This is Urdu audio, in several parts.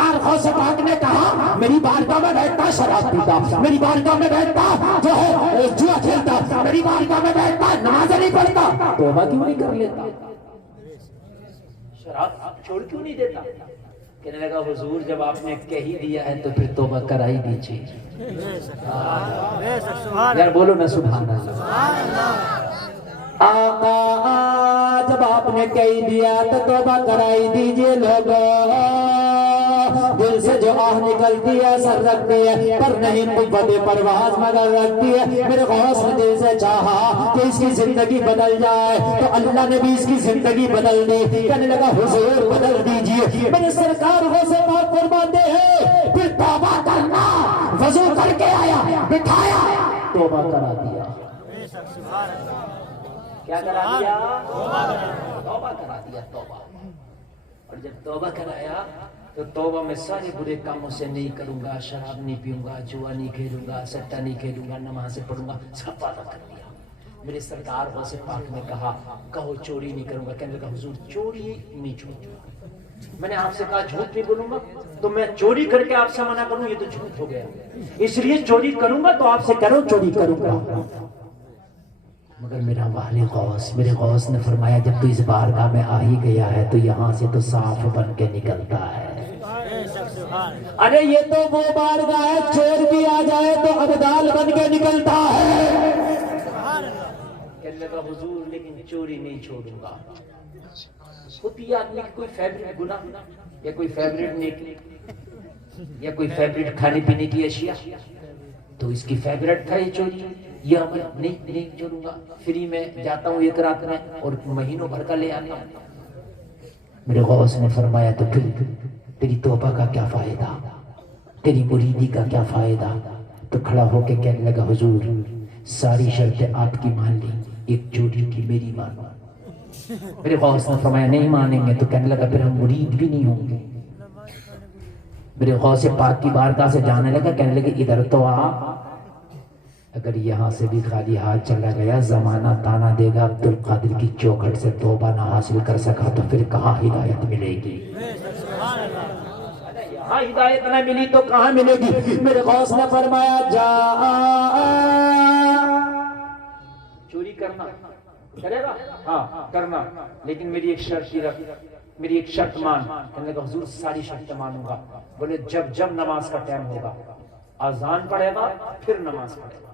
سرکار غوث پاک نے کہا میری بارگاہ میں بیٹھتا شراب پیتا، میری بارگاہ میں بیٹھتا جو ہے جوا کھیلتا، میری بارگاہ میں بیٹھتا نماز نہیں پڑھتا، توبہ کیوں نہیں کر لیتا؟ شراب چھوڑ کیوں نہیں دیتا؟ کہنے لگا حضور جب آپ نے کہہ ہی دیا ہے تو پھر توبہ کرائی دیجیے۔ یار بولو نا سبحان اللہ۔ آقا جب آپ نے کہہ دیا تو توبہ کرائی دیجئے لوگوں، دل سے جو آہ نکلتی ہے سر رکھتی ہے پر نہیں قوت پرواز مگر رکھتی ہے۔ میرے غوث نے دل سے چاہا کہ اس کی زندگی بدل جائے تو اللہ نے بھی اس کی زندگی بدل دی۔ کہنے لگا حضور بدل دیجئے۔ میرے سرکار غوث پاک فرماتے ہیں پھر توبہ کرنا، وضو کر کے آیا، بٹھایا، توبہ کرا دیا۔ کیا کرا دیا؟ توبہ کرا دیا، توبہ۔ اور جب توبہ کرایا تو توبہ میں سارے برے کاموں سے نہیں کروں گا، شراب نہیں پیوں گا، جوا نہیں کھیلوں گا، سٹا نہیں کھیلوں گا، نمازیں پڑھوں گا، سب وعدہ کر دیا۔ میرے سرکار غوث پاک نے کہا کہو چوری نہیں کروں گا۔ کہنے لگا حضور چوری نہیں چھوڑوں گا۔ میں نے آپ سے کہا جھوٹ نہیں بولوں گا، تو میں چوری کر کے آپ سے منع کروں یہ تو جھوٹ ہو گیا، اس لیے چوری کروں گا تو آپ سے کرو چوری کروں گا۔ مگر میرا والی غوث، میرے غوث نے فرمایا جب تو اس بارگاہ میں آ ہی گیا ہے تو یہاں سے تو صاف بن کے نکلتا ہے۔ ارے یہ تو وہ بارگاہ ہے چور بھی آ جائے تو ابدال بن کے نکلتا ہے۔ کہنے لگا حضور لیکن چوری نہیں چھوڑوں گا۔ ہوتی ہے آدمی کی کوئی فیوریٹ گناہ یا کوئی فیوریٹ نیکی یا کوئی فیوریٹ کھانے پینے کی اشیاء، تو اس کی فیوریٹ تھا یہ چوری، یہ عمل نہیں چھوڑوں گا۔ فری میں جاتا ہوں ایک رات میں اور مہینوں بھر کا لے آتا ہوں۔ میرے غوث نے فرمایا تو پھر تیری توبہ کا کیا فائدہ، تیری مریدی کا کیا فائدہ؟ تو کھڑا ہو کے کہنے لگا حضور ساری شرطیں آپ کی مان لی، ایک چوری کی میری مانو۔ میرے غوث نے فرمایا نہیں مانیں گے، تو کہنے لگا پھر ہم مرید بھی نہیں ہوں گے۔ میرے غوث پاک کی بارگاہ سے جانے لگا، کہنے لگے ادھر تو آ، اگر یہاں سے بھی خالی ہاتھ چلا گیا زمانہ تانا دے گا، عبد القادر کی چوکھٹ سے توبہ نہ حاصل کر سکا تو پھر کہاں ہدایت ملے گی؟ یہاں ہدایت نہ ملی تو کہاں ملے گی؟ میرے غوث نے فرمایا جا چوری کرنا کرے گا، ہاں کرنا، لیکن میری ایک شرط ہی رکھ، میری ایک شرط مان۔ کہنے لگا حضور ساری شرط مانوں گا۔ بولے جب نماز کا ٹائم ہوگا اذان پڑھے گا پھر نماز پڑھے گا۔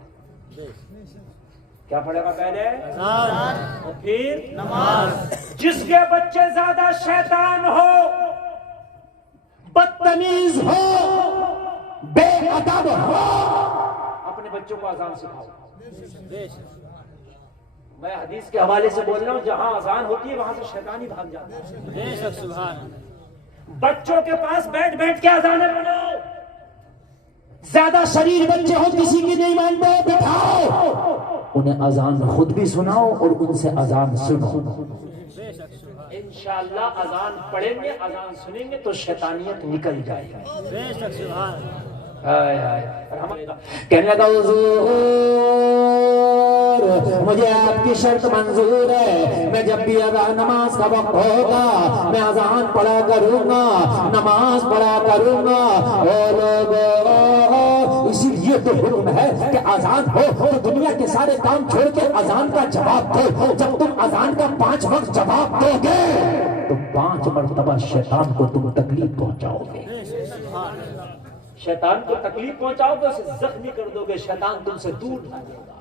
کیا پڑھے گا؟ پہلے اذان اور پھر نماز۔ جس کے بچے زیادہ شیطان ہو، بدتمیز ہو، بے ادب ہو، اپنے بچوں کو اذان سکھاؤ۔ میں حدیث کے حوالے سے بول رہا ہوں، جہاں اذان ہوتی ہے وہاں سے شیطان ہی بھاگ جاتا ہے۔ بچوں کے پاس بیٹھ کے اذانیں پڑھو۔ زیادہ شریر بچے ہو کسی کی نہیں مانتے بٹھاؤ، انہیں اذان خود بھی سناؤ اور ان سے اذان سنو۔ انشاءاللہ اذان پڑھیں گے، اذان سنیں گے تو شیطانیت نکل جائے گی۔ کہنے لگا حضور مجھے آپ کی شرط منظور ہے، میں جب بھی اذان نماز کا وقت ہوگا میں اذان پڑھا کروں گا، نماز پڑھا کروں گا۔ اے لوگو اسی لیے تو حکم ہے کہ اذان ہو تو دنیا کے سارے کام چھوڑ کے اذان کا جواب دو۔ جب تم اذان کا 5 وقت جواب دو گے تو 5 مرتبہ شیطان کو تم تکلیف پہنچاؤ گے۔ شیطان کو تکلیف پہنچاؤ گے، اسے زخمی کر دو گے، شیطان تم سے دور بھاگے گا۔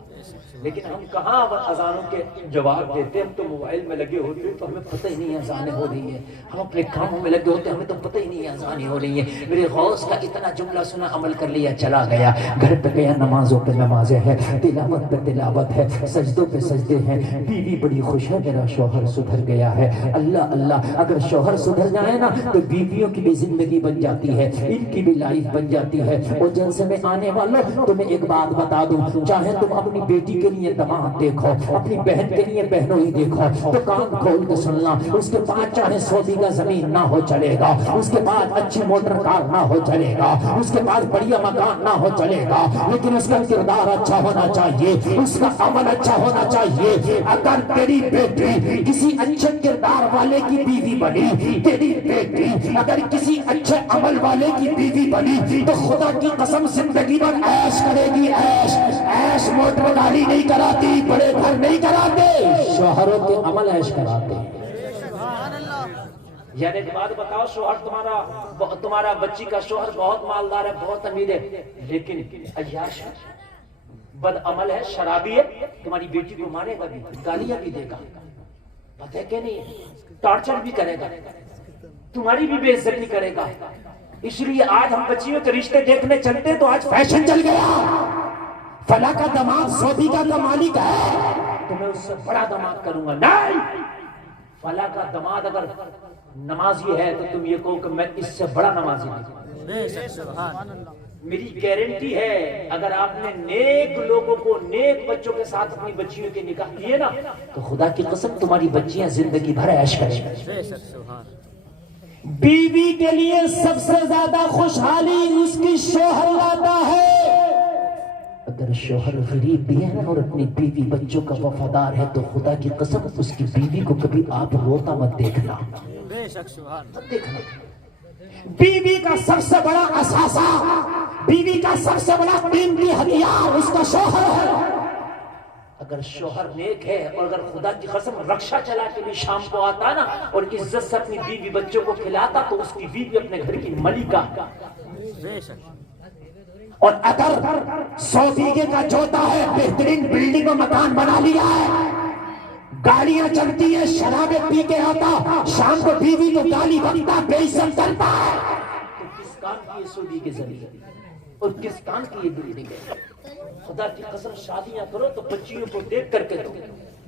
لیکن ہم کہاں اذانوں کے جواب دیتے؟ ہم تو موبائل میں لگے ہوتے ہیں تو ہمیں پتہ ہی نہیں اذانیں ہو رہی ہیں، ہم اپنے کاموں میں لگے ہوتے ہیں ہمیں تو پتہ ہی نہیں اذانیں ہو رہی ہیں۔ میرے غوث کا اتنا جملہ سنا، عمل کر لیا، چلا گیا گھر پہ گیا، نمازوں پہ نمازیں ہیں، تلاوت پہ تلاوت ہے، سجدوں پہ سجدے ہیں، بیوی بڑی خوش ہے میرا شوہر سدھر گیا ہے۔ اللہ اللہ، اگر شوہر سدھر جائے نا تو بیویوں کی بھی زندگی بن جاتی ہے، ان کی بھی لائف بن جاتی ہے۔ اور جلسے میں آنے والوں تمہیں ایک بات بتا دوں، چاہے تم اپنی بیٹی کے لیے دماغ دیکھو، اپنی بہن کے لیے بہنوئی دیکھو تو کان کھول کے سننا، اس کے بعد چاہے 100 بیگھہ زمین نہ ہو چلے گا، اس کے بعد اچھی موٹر کار نہ ہو چلے گا، اس کے پاس بڑھیا مکان نہ ہو چلے گا، لیکن اس کا کردار اچھا ہونا چاہیے، اس کا عمل اچھا ہونا چاہیے۔ اگر تیری بیٹی کسی اچھے کردار والے کی بیوی بنی، تیری بیٹی اگر کسی اچھے عمل والے کی بیوی بنی، تو خدا کی قسم زندگی بھر عیش کرے گی۔ عیش عیش موٹر گاڑی نہیں کراتی، بڑے گھر نہیں کراتے، شوہروں کے عمل عیش کراتے۔ یعنی بات بتاؤ، شوہر تمہارا بچی کا شوہر بہت مالدار ہے، بہت امیر ہے، لیکن عیاش ہے، بد عمل ہے، شرابی ہے، تمہاری بیٹی کو مارے گا بھی، گالیاں بھی دے گا، پتہ ہے کہ نہیں، ٹارچر بھی کرے گا، تمہاری بھی بے عزتی کرے گا۔ اس لیے آج ہم بچیوں کے رشتے دیکھنے چلتے تو آج فیشن چل گیا، فلاں کا دماغ سعودی کا مالک ہے تو میں اس سے بڑا دماغ کروں گا۔ نہیں، فلاں کا دماغ اگر نمازی ہے تو تم یہ کہو کہ میں اس سے بڑا نمازی ہوں۔ میری گارنٹی ہے اگر آپ نے نیک لوگوں کو، نیک بچوں کے ساتھ اپنی بچیوں کے نکاح کیے نا، تو خدا کی قسم تمہاری بچیاں زندگی بھر عیش کریں گی۔ بیوی کے لیے سب سے زیادہ خوشحالی اس کی شوہر لاتا ہے۔ اگر شوہر غریب بھی ہے نا اور اپنی بیوی بچوں کا وفادار ہے تو خدا کی قسم اس کی بیوی کو کبھی آپ روتا مت دیکھنا، مت دیکھنا۔ بیوی کا سب سے بڑا اثاثہ، بیوی کا سب سے بڑا قیمتی ہتھیار اس کا شوہر ہے۔ اگر شوہر نیک ہے اور اگر خدا کی قسم رکشا چلا کے بھی شام کو آتا نا اور عزت سے اپنی بیوی بچوں کو کھلاتا تو اس کی بیوی اپنے گھر کی ملکہ۔ اور اگر 100 بیگھے کا جوتا ہے، بہترین بلڈنگ اور مکان بنا لیا ہے، گاڑیاں چلتی ہیں، شرابیں پی کے آتا، شام کو بیوی کو گالی بکتا، بے عزت کرتا ہے، تو کس کام کی یہ سودی کے ذریعے اور کس کام کی یہ بلڈنگ ہے؟ خدا کی قسم شادیاں کرو تو بچیوں کو دیکھ کر کے دو،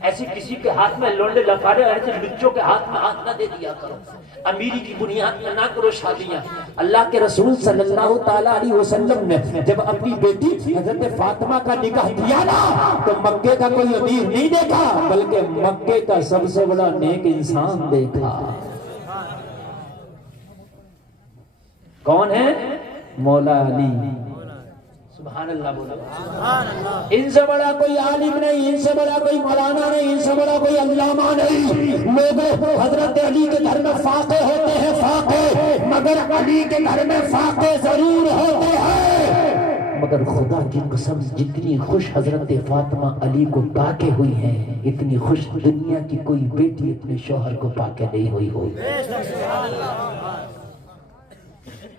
ایسی کسی کے ہاتھ میں لونڈے لفارے ایسے بچوں کے ہاتھ میں ہاتھ نہ دے دیا کرو، امیری کی بنیاد میں نہ کرو شادیاں۔ اللہ کے رسول صلی اللہ تعالیٰ علیہ وسلم نے جب اپنی بیٹی حضرت فاطمہ کا نکاح کیا نا تو مکے کا کوئی امیر نہیں دیکھا بلکہ مکے کا سب سے بڑا نیک انسان دیکھا۔ کون ہے؟ مولا علی۔ سبحان اللہ بولا۔ ان سے بڑا کوئی عالم نہیں، ان سے بڑا کوئی مولانا نہیں، ان سے بڑا کوئی علامہ نہیں۔ لوگوں حضرت علی کے گھر میں فاقے ہوتے ہیں، فاقے، مگر علی کے گھر میں فاقے ضرور ہوتے ہیں۔ مگر خدا کی قسم جتنی خوش حضرت فاطمہ علی کو پا کے ہوئی ہیں، اتنی خوش دنیا کی کوئی بیٹی اپنے شوہر کو پا کے نہیں ہوئی ہوئی۔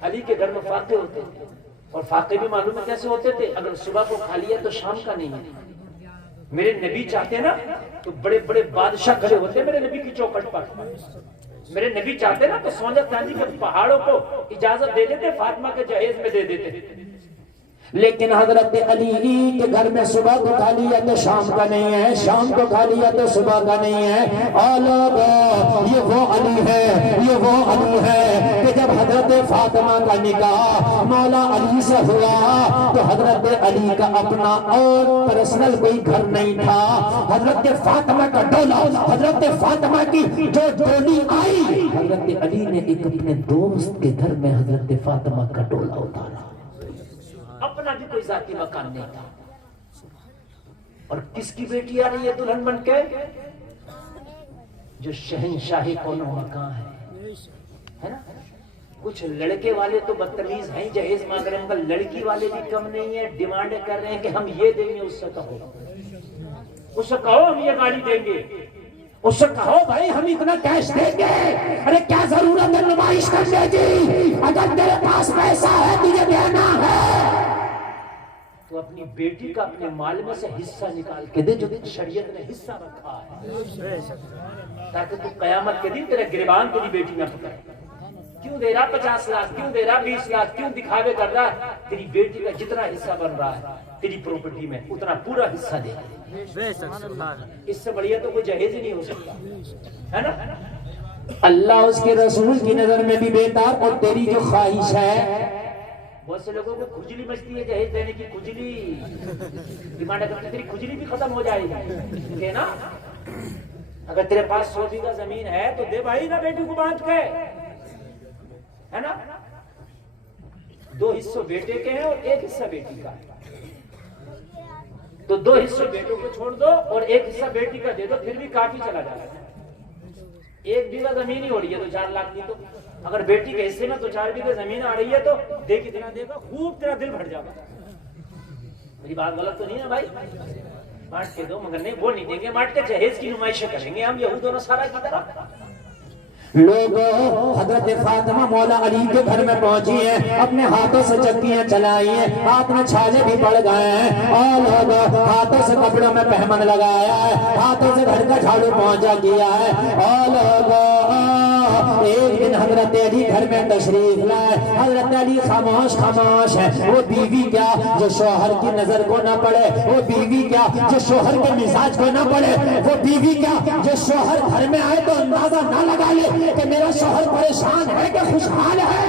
علی کے گھر میں فاقے ہوتے تھے، اور فاقے بھی معلوم ہے کیسے ہوتے تھے؟ اگر صبح کو کھا لیا تو شام کا نہیں ہے۔ میرے نبی چاہتے نا تو بڑے بڑے بادشاہ کھڑے ہوتے میرے نبی کی چوکھٹ پر، میرے نبی چاہتے نا تو سونے چاندی کے پہاڑوں کو اجازت دے دیتے، فاطمہ کے جہیز میں دے دیتے۔ لیکن حضرت علی کے گھر میں صبح کو کھا لیا تو شام کا نہیں ہے، شام کو کھا لیا تو صبح کا نہیں ہے۔ اور لوگوں یہ وہ علی ہے، یہ وہ علی ہے کہ جب حضرت فاطمہ کا نکاح مولا علی سے ہوا تو حضرت علی کا اپنا اور پرسنل کوئی گھر نہیں تھا۔ حضرت فاطمہ کا ڈولا، حضرت فاطمہ کی جو ڈولی آئی، حضرت علی نے ایک اپنے دوست کے گھر میں حضرت فاطمہ کا ڈولا اتارا، اپنا بھی کوئی ذاتی مکان نہیں تھا۔ اور کس کی بیٹی آ رہی ہے دلہن بن کے؟ جو شہنشاہی کونوں مکان ہے نا۔ کچھ لڑکے والے تو بدتمیز ہیں، جہیز مانگ رہے ہیں، مگر لڑکی والے بھی کم نہیں ہیں، ڈیمانڈ کر رہے ہیں کہ ہم یہ دیں گے۔ اس سے کہو ہم یہ گاڑی دیں گے، اس سے کہو بھائی ہم اتنا کیش دیں گے۔ ارے کیا ضرورت ہے نمائش کرنے کی؟ اگر تیرے پاس پیسہ ہے تجھے دینا ہے تو اپنی بیٹی کا اپنے مال میں سے حصہ نکال کے دے، جو شریعت نے حصہ رکھا ہے، تاکہ تو قیامت کے دن تیرے گریبان تیری بیٹی نہ پکڑے۔ کیوں دے رہا 50 لاکھ، کیوں دے رہا 20 لاکھ، کیوں دکھاوے کر رہا ہے؟ تیری بیٹی کا جتنا حصہ بن رہا ہے تیری پراپرٹی میں اتنا پورا حصہ دے۔ اس سے بڑھیا تو کوئی جہیز ہی نہیں ہو سکتا، ہے نا۔ اللہ اس کے رسول کی نظر میں بھی بہتر، اور تیری جو خواہش ہے، بہت سے لوگوں کو کھجلی مچتی ہے جہیز دینے کی، کھجلی ڈیمانڈ کرتے، تیری کھجلی بھی ختم ہو جائے گی کہ نا۔ اگر تیرے پاس 100 بیگھہ زمین ہے تو دے بھائی نا بیٹی کو بانٹ کے، ہے نا۔ 2 حصے بیٹے کے ہیں اور 1 حصہ بیٹی کا ہے، تو 2 حصے بیٹوں کو چھوڑ دو اور 1 حصہ بیٹی کا دے دو، پھر بھی کافی چلا جا رہا ہے۔ 1 بیگھہ زمین ہی ہو رہی ہے تو 4 لاکھ دی، تو اگر بیٹی کے حصے میں تو 4 بیگھہ زمین آ رہی ہے تو دے کتنا دے گا؟ خوب تیرا دل بھر جائے گا۔ میری بات غلط تو نہیں ہے بھائی؟ بانٹ کے دو، مگر نہیں وہ نہیں دیں گے، بانٹ کے جہیز کی نمائشیں کریں گے ہم یہود و نصارہ کی طرح۔ لوگ حضرت فاطمہ مولا علی کے گھر میں پہنچی ہیں، اپنے ہاتھوں سے چکیاں چلائی ہیں، ہاتھ میں چھالے بھی پڑ گئے ہیں، اور لوگ ہاتھوں سے کپڑوں میں پہمن لگایا ہے، ہاتھوں سے گھر کا جھاڑو پہنچا کیا ہے، اور لوگ ایک دن حضرت علی گھر میں تشریف لائے۔ حضرت علی خاموش خاموش ہے، وہ بیوی کیا جو شوہر کی نظر کو نہ پڑے، وہ بیوی کیا جو شوہر کے مزاج کو نہ پڑے، وہ بیوی کیا جو شوہر گھر میں آئے تو اندازہ نہ لگا لے کہ میرا شوہر پریشان ہے کہ خوشحال ہے۔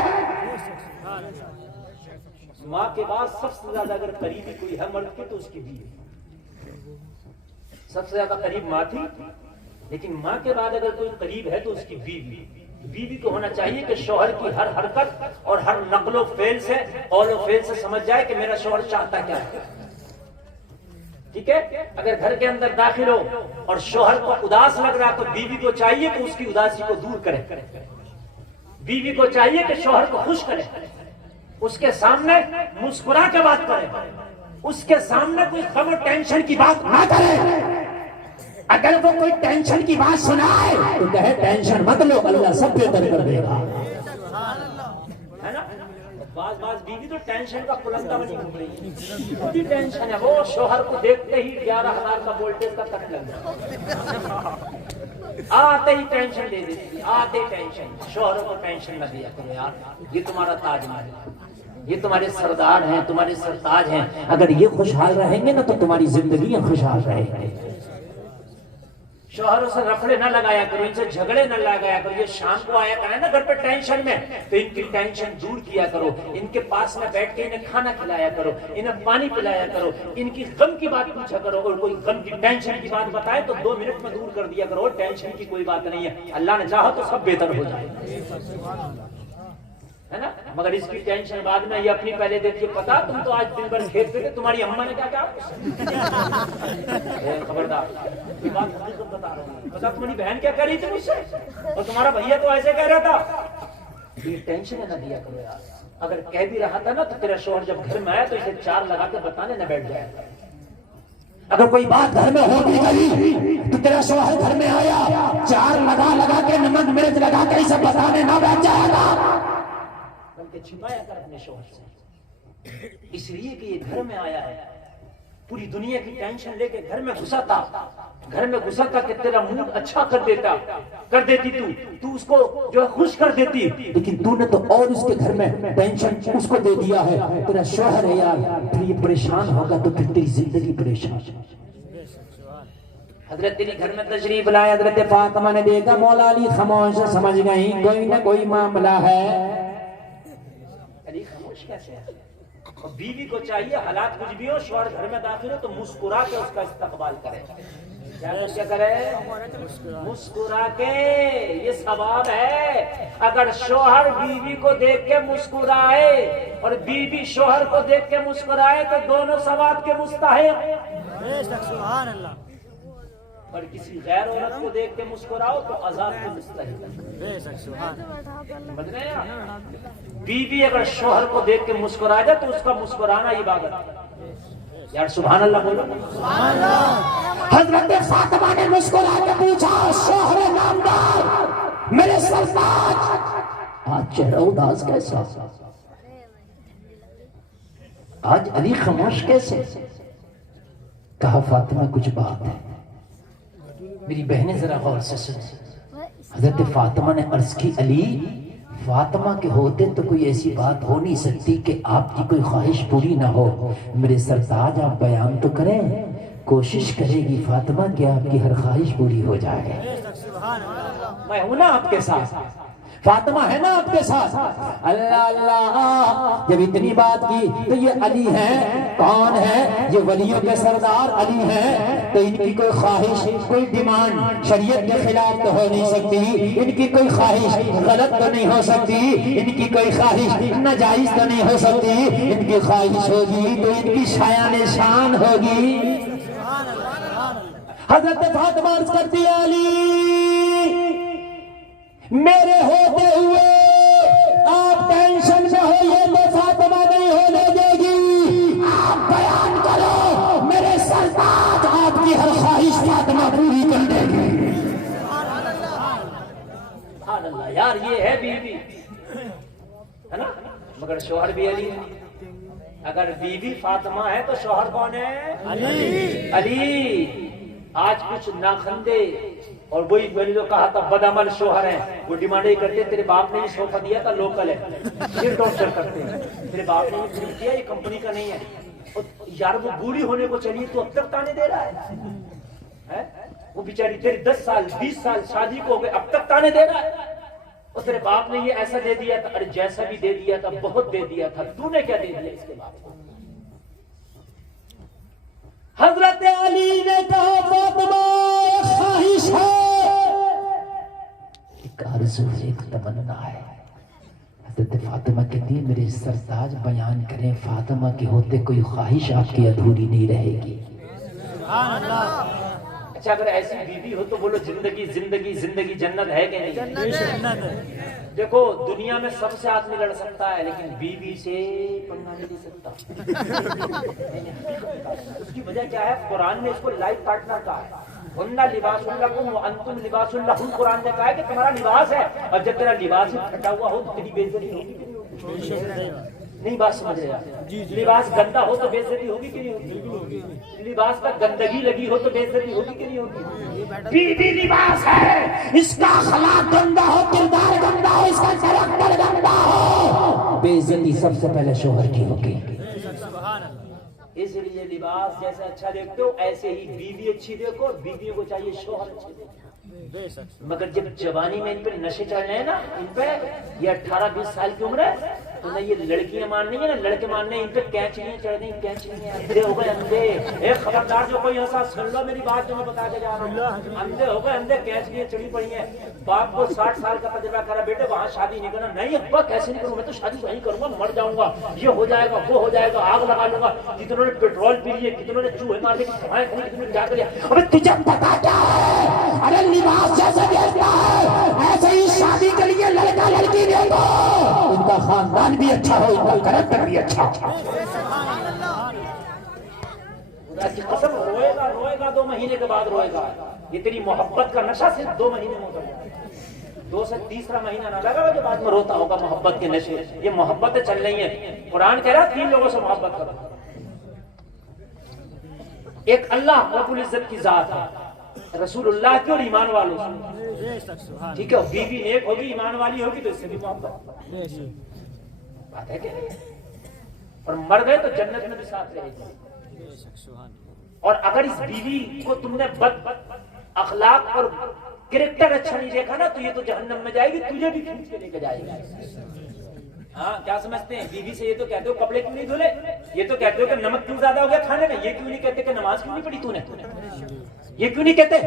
ماں کے بعد سب سے زیادہ اگر قریبی کوئی ہے مرد کی تو اس کی بیوی، سب سے زیادہ قریب ماں تھی، لیکن ماں کے بعد اگر کوئی قریب ہے تو اس کی بیوی۔ بیوی کو ہونا چاہیے کہ شوہر کی ہر حرکت اور ہر نقل و فعل سے، قول و فعل سے سمجھ جائے کہ میرا شوہر چاہتا کیا ہے، ٹھیک ہے؟ اگر گھر کے اندر داخل ہو اور شوہر کو اداس لگ رہا تو بیوی کو چاہیے کہ اس کی اداسی کو دور کرے، بیوی کو چاہیے کہ شوہر کو خوش کرے، اس کے سامنے مسکرا کے بات کرے، اس کے سامنے کوئی غم و ٹینشن کی بات نہ کرے۔ اگر وہ کوئی ٹینشن کی بات سنائے تو کہے ٹینشن مت لو، اللہ سب بہتر کر دے گا، ہے نا؟ بعض بیوی تو ٹینشن کا پلندہ بنی گھوم رہی ہے، بڑی ٹینشن ہے، وہ شوہر کو دیکھتے ہی 11,000 کا وولٹیج کا کٹ لگ جاتا، آتے ہی ٹینشن دے دیتی ہے، آتے ہی ٹینشن۔ شوہروں کو ٹینشن نہ دیا کرو یار، یہ تمہارا تاج محل ہے، یہ تمہارے سردار ہیں، تمہارے سرتاج ہیں، اگر یہ خوشحال رہیں گے نا تو تمہاری زندگیاں خوشحال رہیں گے۔ شوہروں سے رفڑے نہ لگایا کرو، ان سے جھگڑے نہ لگایا کرو، یہ شام کو آیا کریں نا گھر پہ ٹینشن میں تو ان کی ٹینشن دور کیا کرو، ان کے پاس میں بیٹھ کے انہیں کھانا کھلایا کرو، انہیں پانی پلایا کرو، ان کی غم کی بات پوچھا کرو، اور کوئی غم کی ٹینشن کی بات بتائے تو 2 منٹ میں دور کر دیا کرو، ٹینشن کی کوئی بات نہیں ہے، اللہ نے چاہا تو سب بہتر ہو جائے، ہے نا؟ مگر اس کی ٹینشن بعد میں یہ اپنی پہلے دیکھیے، پتا تم تو آج دن بھر کھیت پہ تھے، تمہاری اماں نے کیا کہا؟ خبردار، یہ بات حقیقت بتا رہا ہوں، پتا تمہاری بہن کیا کہہ رہی تھی مجھ سے، اور تمہارا بھیا تو ایسے کہہ رہا تھا۔ یہ ٹینشن نہ دیا کرو یار، اگر کہہ بھی رہا تھا نا تو تیرا شوہر جب گھر میں آیا تو اسے 4 لگا کے بتانے نہ بیٹھ جائے، اگر کوئی بات گھر میں ہو بھی گئی تو تیرا شوہر گھر میں آیا 4 لگا کے نمک مرچ لگا کے اسے بتانے نہ بیٹھ جائے گا، بلکہ چھپایا کر اپنے شوہر سے، اس لیے کہ یہ گھر میں آیا ہے، پوری دنیا کی ٹینشن لے کے گھر میں گھسا تھا، گھر میں گھسا تھا کہ تیرا موڈ اچھا کر دیتی تو اس کو جو ہے خوش کر دیتی، لیکن تو نے تو اور اس کے گھر میں ٹینشن اس کو دے دیا ہے، تیرا شوہر ہے یار، پھر یہ پریشان ہوگا تو پھر تیری زندگی پریشان۔ حضرت علی گھر میں تشریف لائے، حضرت فاطمہ نے دیکھا مولا علی خاموش سمجھ گئی کوئی نہ کوئی معاملہ ہے۔ علی خاموش کیسے ہے؟ اور بیوی کو چاہیے حالات کچھ بھی ہو، شوہر گھر میں داخل ہو تو مسکرا کے اس کا استقبال کرے، کیا کرے؟ مسکرا کے، یہ ثواب ہے، اگر شوہر بیوی کو دیکھ کے مسکرائے اور بیوی شوہر کو دیکھ کے مسکرائے تو دونوں ثواب کے مستحق، سبحان اللہ، اور کسی غیر عورت کو دیکھ کے مسکراؤ تو عذاب کے مستحق۔ سمجھ رہے ہیں؟ بیوی اگر شوہر کو دیکھ کے مسکرا جائے تو اس کا مسکرانا عبادت ہے، یار سبحان اللہ بولو۔ حضرت فاطمہ نے مسکرا کے پوچھا شوہر نامدار میرے سرتاج آج چہرہ اداس کیسا، آج علی خاموش کیسے؟ کہا فاطمہ کچھ بات ہے، میری بہنیں ذرا غور سے سنیں۔ حضرت فاطمہ نے عرض کی علی فاطمہ کے ہوتے تو کوئی ایسی بات ہو نہیں سکتی کہ آپ کی کوئی خواہش پوری نہ ہو، میرے سرتاج آپ بیان تو کریں، کوشش کرے گی فاطمہ کہ آپ کی ہر خواہش پوری ہو جائے۔ میں ہوں نا آپ کے ساتھ، فاطمہ ہے نا آپ کے ساتھ؟ اللہ اللہ، جب اتنی بات کی تو یہ علی ہیں، کون ہے؟ یہ ولیوں کے سردار علی ہیں، تو ان کی کوئی خواہش، کوئی ڈیمانڈ شریعت کے خلاف تو ہو نہیں سکتی، ان کی کوئی خواہش غلط تو نہیں ہو سکتی، ان کی کوئی خواہش ناجائز تو نہیں ہو سکتی، ان کی خواہش ہوگی تو ان کی شایان شان ہوگی۔ حضرت فاطمہ عرض کرتی ہے علی میرے ہوتے ہوئے آپ ٹینشن میں ہوئے تو فاطمہ نہیں ہونے دے گی، آپ بیان کرو میرے سرتاج آپ کی ہر خواہش فاطمہ پوری کر دے گی۔ سبحان اللہ، یار یہ ہے بیوی ہے نا، مگر شوہر بھی علی ہے۔ اگر بیوی فاطمہ ہے تو شوہر کون ہے؟ علی۔ علی آج کچھ ناخندے اور وہی میں نے جو کہا تھا بدعمل شوہر ہیں، وہ ڈیمانڈ ہی کرتے تیرے باپ نے یہ صوفہ دیا تھا لوکل ہے، پھر ٹارچر کرتے ہیں، تیرے باپ نے یہ خرید دیا یہ کمپنی کا نہیں ہے۔ یار وہ بوڑھی ہونے کو چلیے تو اب تک تانے دے رہا ہے، وہ بیچاری تیری 10 سال 20 سال شادی کو ہو گئے اب تک تانے دے رہا ہے، اور تیرے باپ نے یہ ایسا دے دیا تھا، ارے جیسا بھی دے دیا تھا بہت دے دیا تھا، تو نے کیا دے دیا اس کے باپ کو؟ حضرت علی نے کہا فاطمہ ایک خواہش ہے، ایک آرزو ہے، ایک تمنا ہے۔ حضرت فاطمہ کہتی ہے میرے سرتاج بیان کریں فاطمہ کے ہوتے کوئی خواہش آپ کی ادھوری نہیں رہے گی۔ اچھا اگر ایسی بیوی ہو تو بولو زندگی زندگی زندگی جنت ہے کہ نہیں؟ دیکھو دنیا میں سب سے آدمی لڑ سکتا ہے لیکن بیوی سے پنگا نہیں لے سکتا۔ اس کی وجہ کیا ہے؟ قرآن نے اس کو لائف پارٹنر کہا ہے، ہن لباس لکم وانتم لباس لہن۔ قرآن نے کہا ہے کہ تمہارا لباس ہے، اور جب تیرا لباس ہی پھٹا ہوا ہو تو تیری بے عزتی ہوگی کہ نہیں ہوگی؟ نہیں بات سمجھ رہے آپ؟ لباس گندا ہو تو بے عزتی ہوگی کہ نہیں ہوگی؟ لباس کا گندگی لگی ہو تو بے عزتی ہوگی کہ نہیں ہوگی؟ بیوی لباس ہے، اس کا اخلاق گندا ہو، کردار گندا ہو، اس کا کریکٹر گندا ہو، بے عزتی سب سے پہلے شوہر کی ہوگی۔ اس لیے لباس جیسے اچھا دیکھتے ہو ایسے ہی بیوی اچھی دیکھو، اور بیوی کو چاہیے شوہر اچھے دیکھو۔ مگر جب جوانی میں ان پہ نشے چڑھ رہے ہیں نا، ان پہ یہ 18-20 سال کی عمر ہے تو نہ یہ لڑکیاں مان رہی ہیں نہ لڑکے مان رہے ہیں، ان پہ کینچلیاں چڑھ رہی ہیں، کینچلیاں۔ اندھے ہو گئے اندھے، ایک خبردار جو کوئی ایسا سن لو میری بات جو میں بتا کے جا رہا ہوں، اندھے ہو گئے اندھے، کینچلیاں چڑھی پڑی ہیں۔ باپ کو 60 سال کا تجربہ کرا بیٹے وہاں شادی نہیں کرنا، نہیں ابا کیسے نہیں کروں، میں تو شادی وہیں کروں گا، مر جاؤں گا، یہ ہو جائے گا وہ ہو جائے گا، آگ لگا لوں گا۔ کتنوں نے پیٹرول پی لیے، کتنوں نے چوہے مار لیے، کتنوں نے کیا کر لیا۔ ابے تجھے پتا کیا ہے؟ ارے لباس جیسے دیکھتا ہے ایسے ہی شادی کے لیے لڑکا لڑکی دیکھو، ان کا خاندان بھی اچھا ہو، ان کا کریکٹر بھی اچھا ہو۔ خدا کی قسم روئے گا 2 مہینے کے بعد روئے گا۔ یہ تیری محبت کا نشہ صرف 2 مہینے میں اتر جائے گا، 2 سے تیسرا مہینہ نہ لگا جو بعد میں روتا ہوگا محبت کے نشے۔ یہ محبتیں چل رہی ہیں، قرآن کہہ رہا ہے 3 لوگوں سے محبت کرو۔ ایک اللہ رب العزت کی ذات ہے، رسول اللہ کی اور ایمان والوں سے، ٹھیک ہے؟ بیوی نیک ہوگی ایمان والی ہوگی تو اس سے بھی محبت بات ہے کہ نہیں؟ اور مر گئے تو جنت میں بھی ساتھ رہے گی۔ اور اگر اس بیوی کو تم نے بد اخلاق اور کریکٹر اچھا نہیں دیکھا نا تو یہ تو جہنم میں جائے گی، تجھے بھی کھینچ کے لے کے جائے گی۔ ہاں کیا سمجھتے ہیں؟ بیوی سے یہ تو کہتے ہو کپڑے کیوں نہیں دھلے، یہ تو کہتے ہو کہ نمک کیوں زیادہ ہو گیا کھانے میں، یہ کیوں نہیں کہتے کہ نماز کیوں نہیں پڑھی تو نے، یہ کیوں نہیں کہتے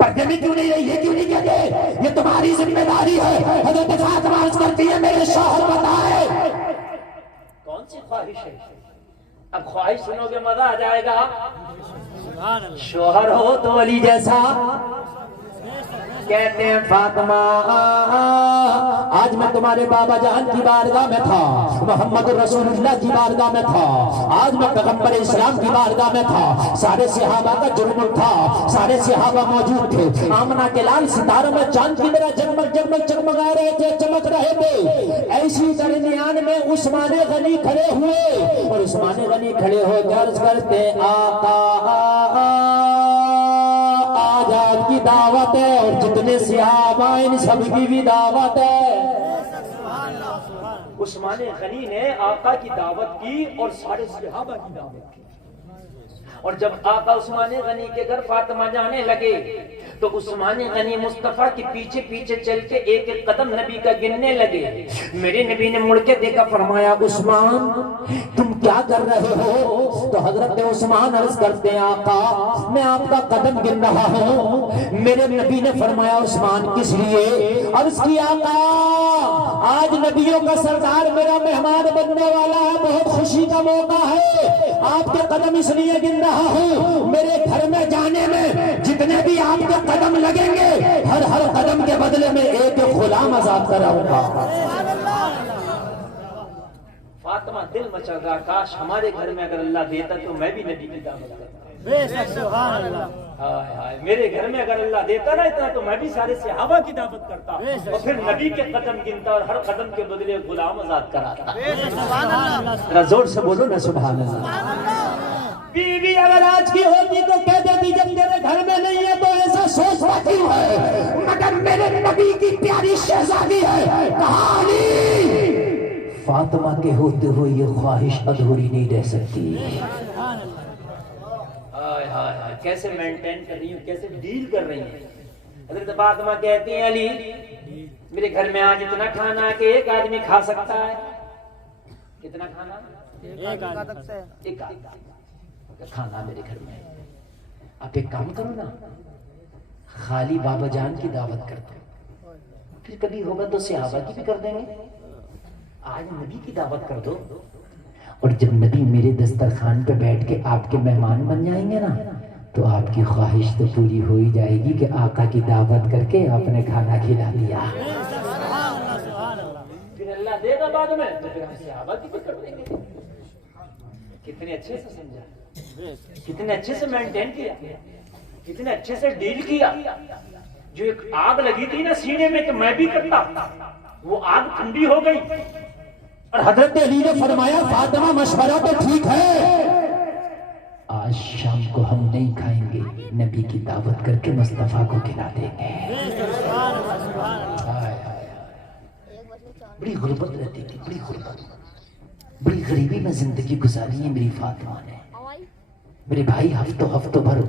پردے میں کیوں نہیں رہی، یہ کیوں نہیں کہتے؟ یہ تمہاری ذمہ داری ہے۔ حضرت فاطمہ عرض کرتی ہے میرے شوہر بتائے کون سی خواہش ہے؟ اب خواہش سنو گے مزہ آ جائے گا۔ شوہر ہو تو علی جیسا، کہتے ہیں فاطمہ آج میں تمہارے بابا جان کی بارگاہ میں تھا، محمد رسول اللہ کی بارگاہ میں تھا، آج میں پیغمبر اسلام کی بارگاہ میں تھا، سارے صحابہ کا جرم تھا، سارے صحابہ موجود تھے، آمنہ کے لال ستاروں میں چاند کی طرح جگمگ جگمگ جگمگا رہے تھے، چمک رہے تھے۔ ایسی درمیان میں عثمان غنی کھڑے ہوئے، اور عثمان غنی کھڑے ہو کے عرض کرتے آقا آج آپ کی دعوت ہے اور جتنے صحابہ ان سب کی بھی دعوت ہے۔ عثمان غنی نے آقا کی دعوت کی اور سارے صحابہ کی دعوت کی۔ اور جب آقا عثمان غنی کے گھر فاطمہ جانے لگے تو عثمان غنی مصطفیٰ کے پیچھے پیچھے چل کے ایک ایک قدم نبی کا گننے لگے. میرے نبی نے مڑ کے دیکھا, فرمایا عثمان تم کیا کر رہے ہو؟ تو حضرت عثمان عرض کرتے ہیں آقا میں آپ کا قدم گن رہا ہوں. میرے نبی نے فرمایا عثمان کس لیے؟ عرض کی آقا آج نبیوں کا سردار میرا مہمان بننے والا ہے, بہت خوشی کا موقع ہے, آپ کے قدم اس لیے گن رہا ہوں میرے گھر میں جانے میں جتنے بھی آپ کے قدم لگیں گے ہر قدم کے بدلے میں ایک غلام آزاد کراؤں گا. فاطمہ دل مچل رہا, کاش ہمارے گھر میں اگر اللہ دیتا تو میں بھی نبی کی دعوت کرتا. ہائے ہائے, میرے گھر میں اگر اللہ دیتا نا اتنا تو میں بھی سارے صحابہ کی دعوت کرتا اور پھر نبی کے قدم گنتا اور ہر قدم کے بدلے غلام آزاد کراتا. ذرا زور سے بولو نا سبحان اللہ. بیوی اگر آج کی ہوتی تو کہہ دیتی جب تیرے گھر میں نہیں ہے تو ایسا سوچتا کیوں ہے, مگر میرے نبی کی پیاری شہزادی ہے. کہاں علی؟ فاطمہ کے ہوتے ہوئے یہ خواہش ادھوری نہیں رہ سکتی. کیسے مینٹین کر رہی ہوں, کیسے ڈیل کر رہی ہیں. حضرت فاطمہ کہتی ہیں علی میرے گھر میں آج اتنا کھانا ہے کہ ایک آدمی کھا سکتا ہے. کتنا کھانا؟ ایک آدمی کھانا میرے گھر میں. آپ ایک کام کرو نا, خالی بابا جان کی دعوت کر دو, پھر کبھی ہوگا تو صحابہ کی بھی کر دیں گے. آج نبی کی دعوت کر دو, اور جب نبی میرے دسترخوان پہ بیٹھ کے آپ کے مہمان بن جائیں گے نا تو آپ کی خواہش تو پوری ہو ہی جائے گی کہ آقا کی دعوت کر کے آپ نے کھانا کھلا دیا. پھر اللہ دے گا بعد میں تو پھر ہم صحابہ کی بھی کر دیں گے. کتنے اچھے سے سمجھا, کتنے اچھے سے مینٹین کیا, کتنے اچھے سے ڈیل کیا. جو ایک آگ لگی تھی نا سینے میں کہ میں بھی کرتا, وہ آگ ٹھنڈی ہو گئی. اور حضرت علی نے فرمایا فاطمہ مشورہ تو ٹھیک ہے, آج شام کو ہم نہیں کھائیں گے, نبی کی دعوت کر کے مصطفیٰ کو کھلا دیں گے. بڑی غربت رہتی تھی, بڑی غربت, بڑی غریبی میں زندگی گزاری ہے میری فاطمہ نے. میرے بھائی ہفتوں بھر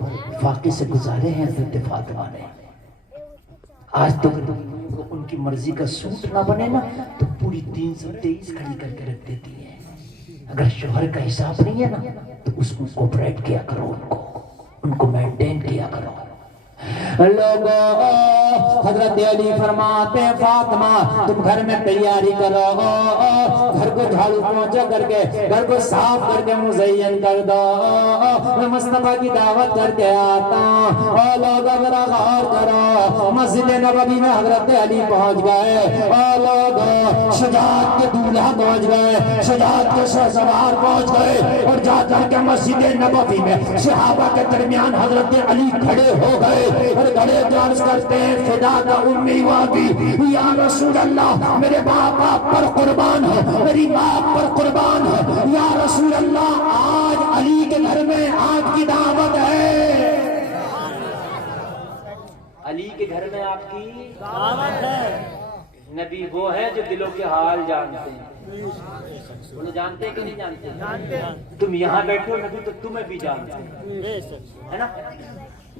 فاقے سے گزارے ہیں حضرت فاطمہ نے. آج تو ان کی مرضی کا سوٹ نہ بنے نا تو پوری 323 کھڑی کر کے رکھ دیتی ہیں. اگر شوہر کا حساب نہیں ہے نا تو اس کو کوپریٹ کیا کرو, ان کو مینٹین کیا کرو. لوگوں حضرت علی فرماتے ہیں فاطمہ تم گھر میں تیاری کرو, گھر کو جھاڑو پونچھا کر کے گھر کو صاف کر کے مزین کر دو, میں مصطفیٰ کی دعوت کر کے آتا ہوں. اور لوگوں ذرا غور کرو, مسجد نبوی میں حضرت علی پہنچ گئے, اور لوگوں شجاعت کے دولہا پہنچ گئے, شجاعت کے شہسوار پہنچ گئے, اور جا کر کے مسجد نبوی میں صحابہ کے درمیان حضرت علی کھڑے ہو گئے اور گھڑے جارس کرتے ہیں فدا کا امی وابی, یا رسول اللہ میرے باپ آپ پر قربان ہے, میری ماں پر قربان ہے, یا رسول اللہ آج علی کے گھر میں آپ کی دعوت ہے. علی کے گھر میں آپ کی دعوت ہے. نبی وہ ہے جو دلوں کے حال جانتے ہیں. انہیں جانتے ہیں کہ نہیں جانتے؟ تم یہاں بیٹھے ہو نبی تو تمہیں بھی جانتے ہیں, ہے نا.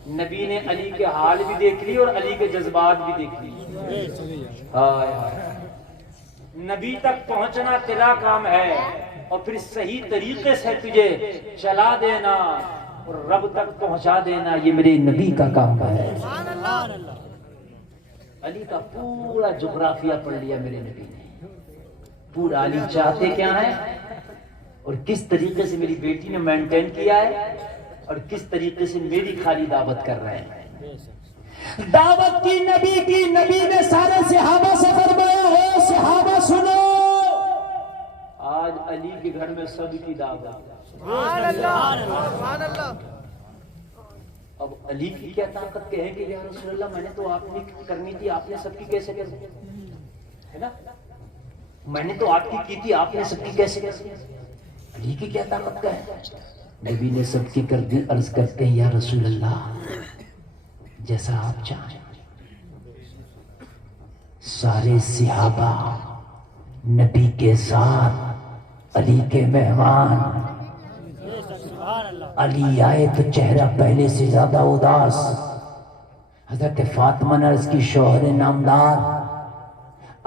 نبی نے علی کے حال بھی دیکھ لی اور علی کے جذبات بھی دیکھ لی. نبی تک پہنچنا تیرا کام ہے اور پھر صحیح طریقے سے تجھے چلا دینا اور رب تک پہنچا دینا یہ میرے نبی کا کام ہے. علی کا پورا جغرافیہ پڑھ لیا میرے نبی نے, پورا. علی چاہتے کیا ہیں اور کس طریقے سے میری بیٹی نے مینٹین کیا ہے اور کس طریقے سے میری خالی دعوت کر رہے ہیں. دعوت کی نبی نے سارے صحابہ سے فرمایا ہو صحابہ سنو, آج علی کے گھر میں سب کی دعوت. سبحان اللہ. اب علی کی کیا طاقت کہے کہ یا رسول اللہ میں نے تو آپ نے کرنی تھی, آپ نے سب کی کیسے کر دی, ہے نا. میں نے تو آپ کی تھی, آپ نے سب کی کیسے کر دی. علی کی کیا طاقت کا ہے. نبی نے سب کی کر دی. عرض کرتے ہیں یا رسول اللہ جیسا آپ چاہیں. سارے صحابہ نبی کے ساتھ علی کے مہمان, علی آئے تو چہرہ پہلے سے زیادہ اداس. حضرت فاطمہ نے عرض کی شوہر نامدار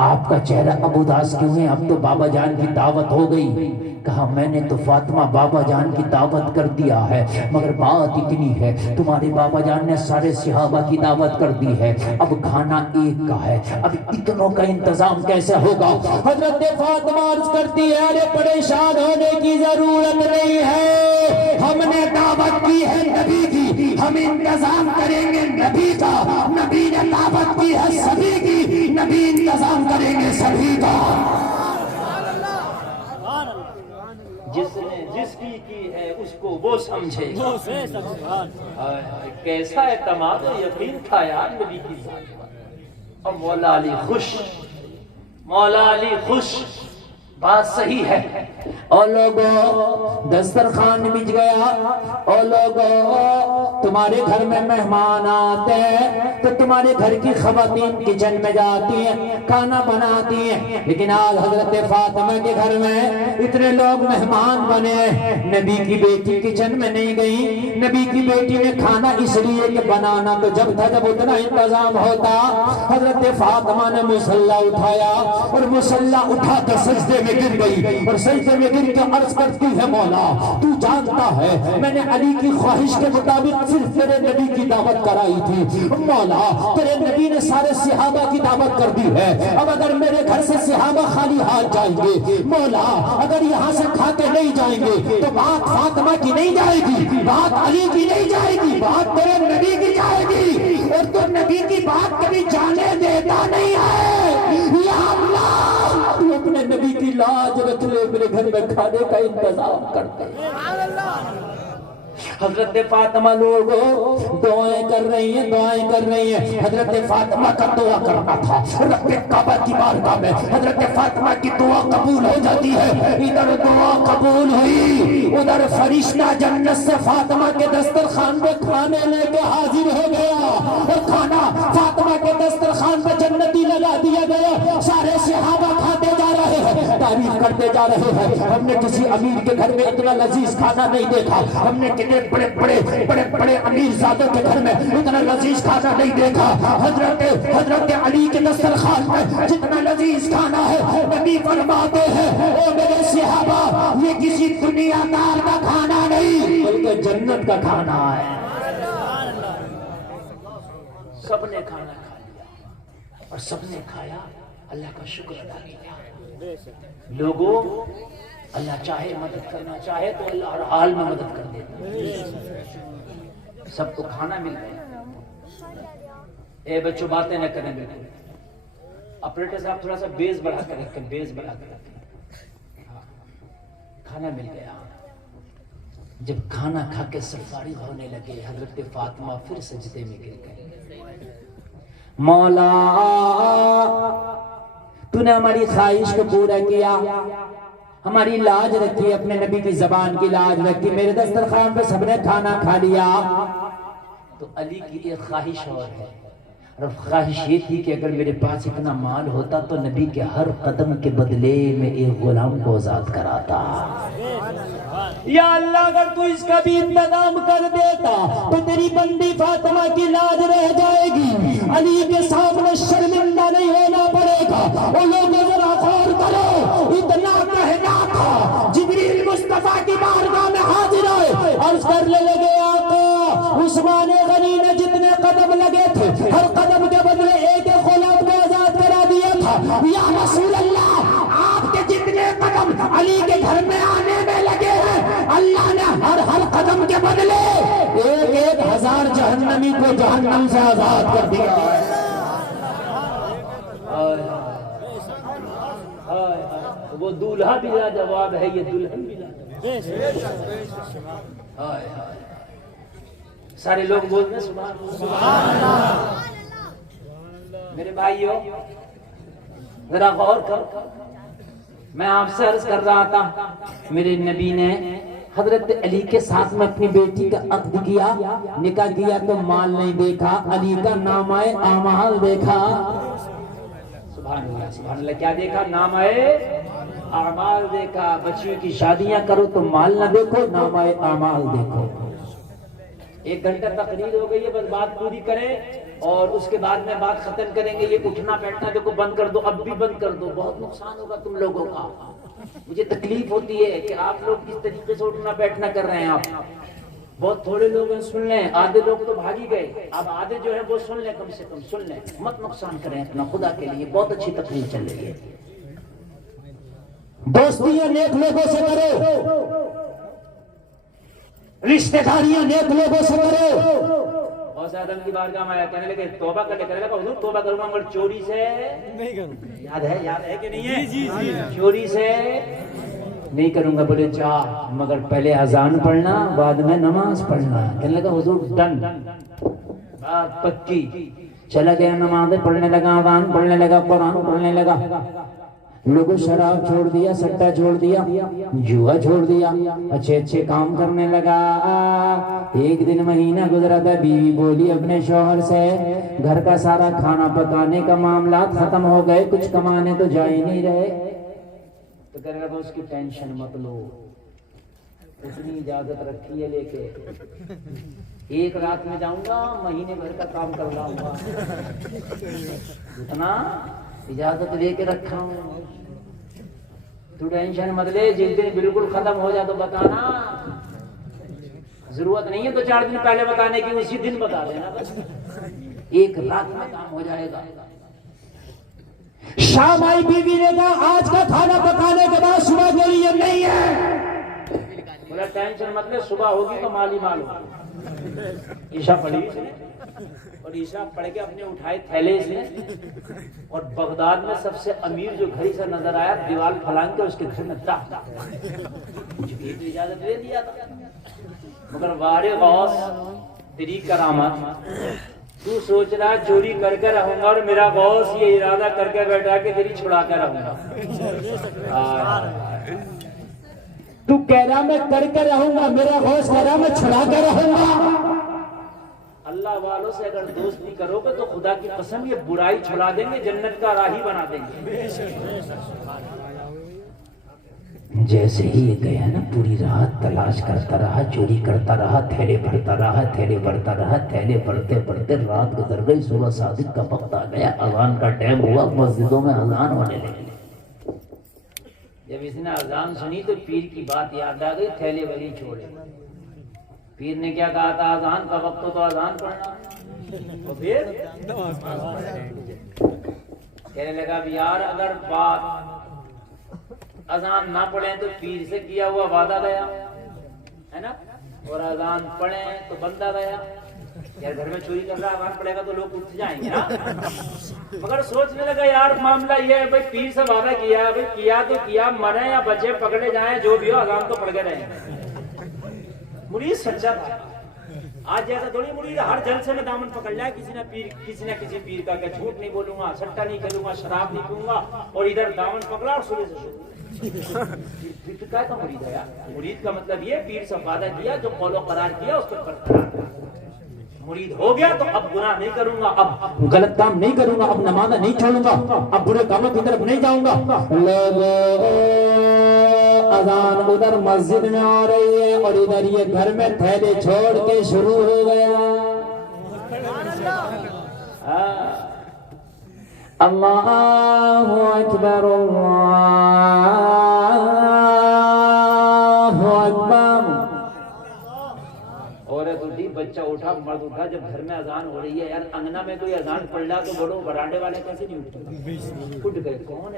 آپ کا چہرہ اب اداس کیوں ہے؟ اب تو بابا جان کی دعوت ہو گئی. کہا میں نے تو فاطمہ بابا جان کی دعوت کر دیا ہے، مگر بات اتنی ہے تمہارے بابا جان نے سارے صحابہ کی دعوت کر دی ہے، اب کھانا ایک کا ہے، اب اتنوں کا انتظام کیسے ہوگا؟ حضرت فاطمہ عرض کرتی ہے ارے پریشان ہونے کی ضرورت نہیں ہے، ہم نے دعوت کی ہے نبی کی، ہم انتظام کریں گے نبی کا. نبی نے دعوت کی ہے سبھی کی، نبی انتظام کریں گے سبھی کا. جس کی ہے اس کو وہ سمجھے. کیسا اعتماد و یقین تھا یار نبی کی ذات پر. اور مولا علی خوش، مولا علی خوش. بات صحیح ہے. اور لوگوں دسترخوان بچ گیا. اور لوگوں تمہارے گھر میں مہمان آتے ہیں تو تمہارے گھر کی خواتین کچن میں جاتی ہیں، کھانا بناتی ہیں، لیکن آج حضرت فاطمہ کے گھر میں اتنے لوگ مہمان بنے، نبی کی بیٹی کچن میں نہیں گئی. نبی کی بیٹی نے کھانا اس لیے کہ بنانا تو جب تھا جب اتنا انتظام ہوتا. حضرت فاطمہ نے مصلی اٹھایا اور مصلی اٹھا کر سجدے میں گر گئی اور سجدے میں گر کے عرض کرتی ہے مولا تو جانتا ہے میں نے علی کی خواہش کے مطابق صرف تیرے نبی کی دعوت کرائی تھی. مولا تیرے نبی نے سارے صحابہ کی دعوت کر دی ہے، اب اگر میرے گھر سے صحابہ خالی ہاتھ جائیں گے، مولا اگر یہاں سے کھا کے نہیں جائیں گے تو بات فاطمہ کی نہیں جائے گی، بات علی کی نہیں جائے گی، بات تیرے نبی کی جائے گی. اور تو نبی کی بات کبھی جانے دیتا نہیں ہے. یا اللہ تو اپنے نبی کی لاج رکھ لے، میرے گھر میں کھانے کا انتظام کرتے. حضرت فاطمہ لوگوں دعائیں کر رہی ہیں، دعائیں کر رہی ہیں. حضرت فاطمہ کا دعا کرنا تھا رب کعبہ کی بارگاہ میں. حضرت فاطمہ کی دعا قبول ہو جاتی ہے. ادھر دعا قبول ہوئی، ادھر فرشتہ جنت سے فاطمہ کے دسترخوان پہ کھانے لے کے حاضر ہو گیا اور کھانا فاطمہ کے دسترخوان پہ جنتی لگا دیا گیا. سارے صحابہ کھاتے جا رہے ہیں، تعریف کرتے جا رہے ہیں. ہم نے کسی امیر کے گھر میں اتنا لذیذ کھانا نہیں دیکھا، ہم نے کتنے بڑے امیر زادوں کے گھر میں اتنا لذیذ کھانا نہیں دیکھا. حضرت علی کے دسترخوان میں جتنا لذیذ کھانا ہے نبی فرماتے ہیں او میرے صحابہ یہ کسی دنیا دار کا کھانا نہیں بلکہ جنت کا کھانا ہے. سب نے کھانا کھا لیا اور سب نے کھایا، اللہ کا شکر ادا کیا. لوگوں اللہ چاہے مدد کرنا چاہے تو اللہ ہر حال میں مدد کر دیتا. سب کو کھانا مل گیا. اے بچوں باتیں نہ کریں بالکل. آپریٹر صاحب تھوڑا سا بیس بڑھا کر رکھیں، بیس بڑھا کر رکھیں. کھانا مل گیا. جب کھانا کھا کے سب فارغ ہونے لگے حضرت فاطمہ پھر سجدے میں گر گئی. مولا تو نے ہماری خواہش کو پورا کیا، ہماری لاج رکھی، اپنے نبی کی زبان کی لاج رکھی. میرے دسترخوان پہ سب نے کھانا کھا لیا. تو علی کی ایک خواہش اور ہے، اور خواہش یہ تھی کہ اگر میرے پاس اتنا مال ہوتا تو نبی کے ہر قدم کے بدلے میں ایک غلام کو آزاد کراتا. یا اللہ اگر تو اس کا بھی انتظام کر دیتا تو تیری بندی فاطمہ کی لاج رہ جائے گی، علی کے سامنے شرمندہ نہیں ہونا پڑے گا. اور لوگوں ذرا غور کرو، اتنا کہنا تھا جبریل مصطفیٰ کی بارگاہ میں حاضر آئے، عرض کرنے لگے آقا عثمان غنی نے جتنے قدم لگے تھے ہر قدم کے بدلے ایک ایک غلام کو آزاد کرا دیا تھا. یا رسول اللہ آپ کے جتنے قدم علی کے گھر میں آنے میں لگے ہیں اللہ نے ہر قدم کے بدلے ایک ایک ہزار جہنمی کو جہنم سے آزاد کر دیا. وہ دولہا بھی لاجواب ہے، یہ دلہن بھی لاجواب. سارے لوگ بولتے ہیں سبحان اللہ. میرے بھائیو ذرا غور کر. میں آپ سے عرض کر رہا تھا میرے نبی نے حضرت علی کے ساتھ میں اپنی بیٹی کا عقد کیا، نکاح کیا تو مال نہیں دیکھا، علی کا نامہ اعمال دیکھا. سبحان اللہ سبحان اللہ. کیا دیکھا؟ نامہ اعمال دیکھا. بچیوں کی شادیاں کرو تو مال نہ دیکھو، نامہ اعمال دیکھو. 1 گھنٹہ تقریر ہو گئی ہے، بس بات پوری کریں اور اس کے بعد میں بات ختم کریں گے. یہ اٹھنا بیٹھنا دیکھو بند کر دو، اب بھی بند کر دو، بہت نقصان ہوگا تم لوگوں کا. مجھے تکلیف ہوتی ہے کہ آپ لوگ کس طریقے سے اٹھنا بیٹھنا کر رہے ہیں. آپ بہت تھوڑے لوگ ہیں سن لیں، آدھے لوگ تو بھاگ ہی گئے، اب آدھے جو ہے وہ سن لیں، کم سے کم سن لیں، مت نقصان کریں اپنا خدا کے لیے. بہت اچھی تقریر چل رہی ہے. دوستیاں نیک لوگوں سے کرو، رشتہ داریاں نیک لوگوں سے کرو. غوث اعظم کی بارگاہ میں آیا، کہنے لگے توبہ کرنے، کہنے لگا حضور توبہ کروں گا مگر چوری سے نہیں کروں. یاد ہے کہ نہیں ہے؟ جی چوری سے نہیں کروں گا. بولے جا مگر پہلے اذان پڑھنا بعد میں نماز پڑھنا. کہنے لگا حضور ڈن، بات پکی. چلا گیا نماز پڑھنے لگا، اذان پڑھنے لگا، قرآن پڑھنے لگا. لوگوں شراب چھوڑ دیا، سٹا چھوڑ دیا، جوا چھوڑ دیا، اچھے اچھے کام کرنے لگا. ایک دن مہینہ گزرا تھا، بیوی بولی اپنے شوہر سے گھر کا سارا کھانا پکانے کا معاملات ختم ہو گئے، کچھ کمانے تو جا ہی نہیں رہے. تو کہنے لگا اس کی ٹینشن مت لو، اتنی اجازت رکھی ہے لے کے، 1 رات میں جاؤں گا مہینے بھر کا کام کر رہا ہوں، اتنا اجازت لے کے رکھا ہوں. تو ٹینشن مت لے، جس دن بالکل ختم ہو جائے تو بتانا، ضرورت نہیں ہے تو 4 دن پہلے بتانے کی، اسی دن بتا دینا بس، 1 رات میں کام ہو جائے گا. شام آئی، بیوی نے کہا آج کا کھانا پکانے کے بعد صبح کے لیے نہیں ہے. بولا ٹینشن مت لے، صبح ہوگی تو مال ہی مال ہوگی. عشاء پڑھی اور عشاء پڑھ کے اپنے اٹھائے تھیلے سے، اور بغداد میں سب سے امیر جو گھر سے نظر آیا دیوال پھلانگ کے اس کے گھر میں داخل. اجازت لے دیا تھا، مگر وار غوث تیری کرامت، تو سوچ رہا چوری کر کے رہوں گا اور میرا غوث یہ ارادہ کر کے بیٹھا کہ تیری چھڑا کے رہوں گا. تو کہہ رہا میں کر کے رہوں گا، میرا غوث کہہ رہا میں چھڑا کے رہوں گا. اللہ والوں سے اگر دوستی کرو گے تو خدا کی قسم یہ برائی چھڑا دیں گے، جنت کا راہی بنا دیں گے. جیسے ہی یہ گیا نا، پوری رات تلاش کرتا رہا، چوری کرتا رہا، تھیلے بھرتا رہا، تھیلے بھرتا رہا، تھیلے بھرتے بھرتے رات گزر گئی. صبح صادق کا وقت آ گیا، اذان کا ٹائم ہوا، مسجدوں میں اذان ہونے لگی. جب اس نے اذان سنی تو پیر کی بات یاد آ گئی، تھیلے والی چھوڑے. پیر نے کیا کہا تھا؟ اذان کا وقت ہو تو اذان پڑھنا. تو پھر کہنے لگا یار اگر بات اذان نہ پڑھیں تو پیر سے کیا ہوا وعدہ گیا ہے نا، اور اذان پڑھیں تو بندہ گیا. یار گھر میں چوری کر رہا ہے، اذان پڑھے گا تو لوگ اٹھ جائیں گے نا. مگر سوچنے لگا یار معاملہ یہ ہے بھائی، پیر سے وعدہ کیا ہے، بھائی کیا تو کیا، مرے یا بچے پکڑے جائیں جو بھی ہو اذان تو پڑھ کے رہیں. مرید سچا تھا. آج جیسا تھوڑی مرید ہر جلسے میں دامن پکڑ جائے کسی نہ کسی پیر کا کہ جھوٹ نہیں بولوں گا، سٹا نہیں کھیلوں گا، شراب نہیں پیوں گا، اور ادھر دامن پکڑا اور صبح سے شروع. پھر کیا کا مرید ہے یار؟ مرید کا مطلب یہ پیر سے وعدہ کیا، جو قول و قرار کیا اس پر برقرار. مرید ہو گیا تو اب گناہ نہیں کروں گا، اب غلط کام نہیں کروں گا، اب نماز نہیں چھوڑوں گا، اب برے کاموں کی طرف نہیں جاؤں گا. اذان ادھر مسجد میں آ رہی ہے اور ادھر یہ گھر میں تھیلے چھوڑ کے شروع ہو گیا. اللہ اکبر، اللہ اکبر. عورت اٹھی، بچہ اٹھا، مرد اٹھا. جب گھر میں اذان ہو رہی ہے یار، انگنا میں کوئی اذان پڑھ رہا تو بولو برانڈے والے کیسے نہیں اٹھتے؟ اٹھ گئے. کون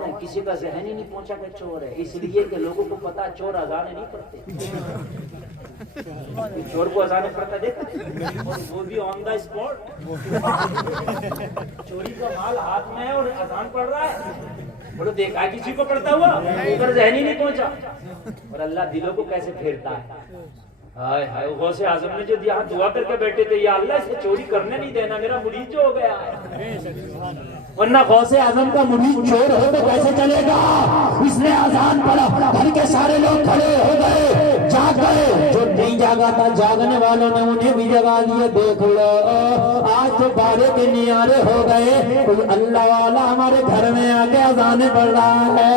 ہے؟ کسی کا ذہن ہی نہیں پہنچا کہ چور ہے، اس لیے کہ لوگوں کو پتا چور اذان نہیں پڑھتے. چور کو اذان پڑھتا دیکھا، اور وہ بھی آن دا اسپاٹ. چوری کا مال ہاتھ میں ہے اور اذان پڑھ رہا ہے. بولو دیکھا کسی کو پڑھتا ہوا، ادھر ذہن ہی نہیں پہنچا. اور اللہ دلوں کو کیسے پھیرتا ہے. ہائے ہائے، غوث اعظم نے جو یہاں دعا کر کے بیٹھے تھے، یا اللہ اسے چوری کرنے نہیں دینا، میرا مرید جو ہو گیا ہے. ورنہ غوث اعظم کا مرید چور ہو تو کیسے چلے گا؟ اس نے اذان پڑھا، گھر کے سارے لوگ کھڑے ہو گئے، جاگ گئے. جو نہیں جاگا تھا جاگنے والوں نے انہیں بھی جگا دیا. دیکھ لو آج تو بارے کے نیارے ہو گئے، کوئی اللہ والا ہمارے گھر میں آ کے اذانیں پڑھ رہا ہے.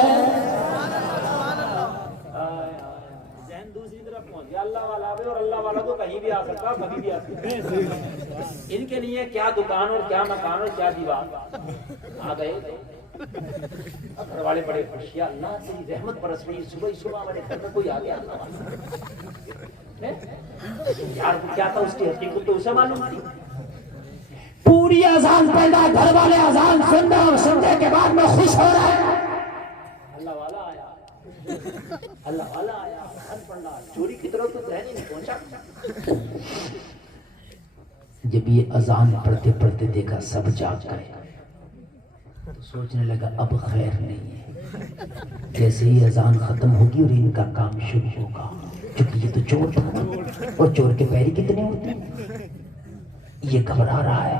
ذہن دوسری طرف پہنچ گیا. اللہ والا اور اللہ والا کو کہیں بھی آ سکتا کبھی بھی آ سکتا. ان کے لیے کیا دکان اور کیا مکان اور کیا دیوار. آ گئے گھر والے بڑے خوش, یا اللہ تیری رحمت برس رہی, صبح صبح ہمارے گھر میں کوئی آ گیا. یار کیا تھا اس کی حقیقت تو اسے معلوم تھی. پوری اذان پڑھنا, گھر والے اذان سن رہے اور سننے کے بعد میں خوش ہو رہا ہے. اللہ والا آیا, اللہ والا آیا, اذان پڑھنا, چوری کی طرف تو رہنے نہیں پہنچا. جب یہ اذان پڑھتے پڑھتے دیکھا سب جاگ گئے تو سوچنے لگا اب خیر نہیں ہے. جیسے ہی اذان ختم ہوگی اور ان کا کام شروع ہوگا, کیونکہ یہ تو چور تھا اور چور کے پیری کتنے ہوتے ہیں. یہ گھبرا رہا ہے.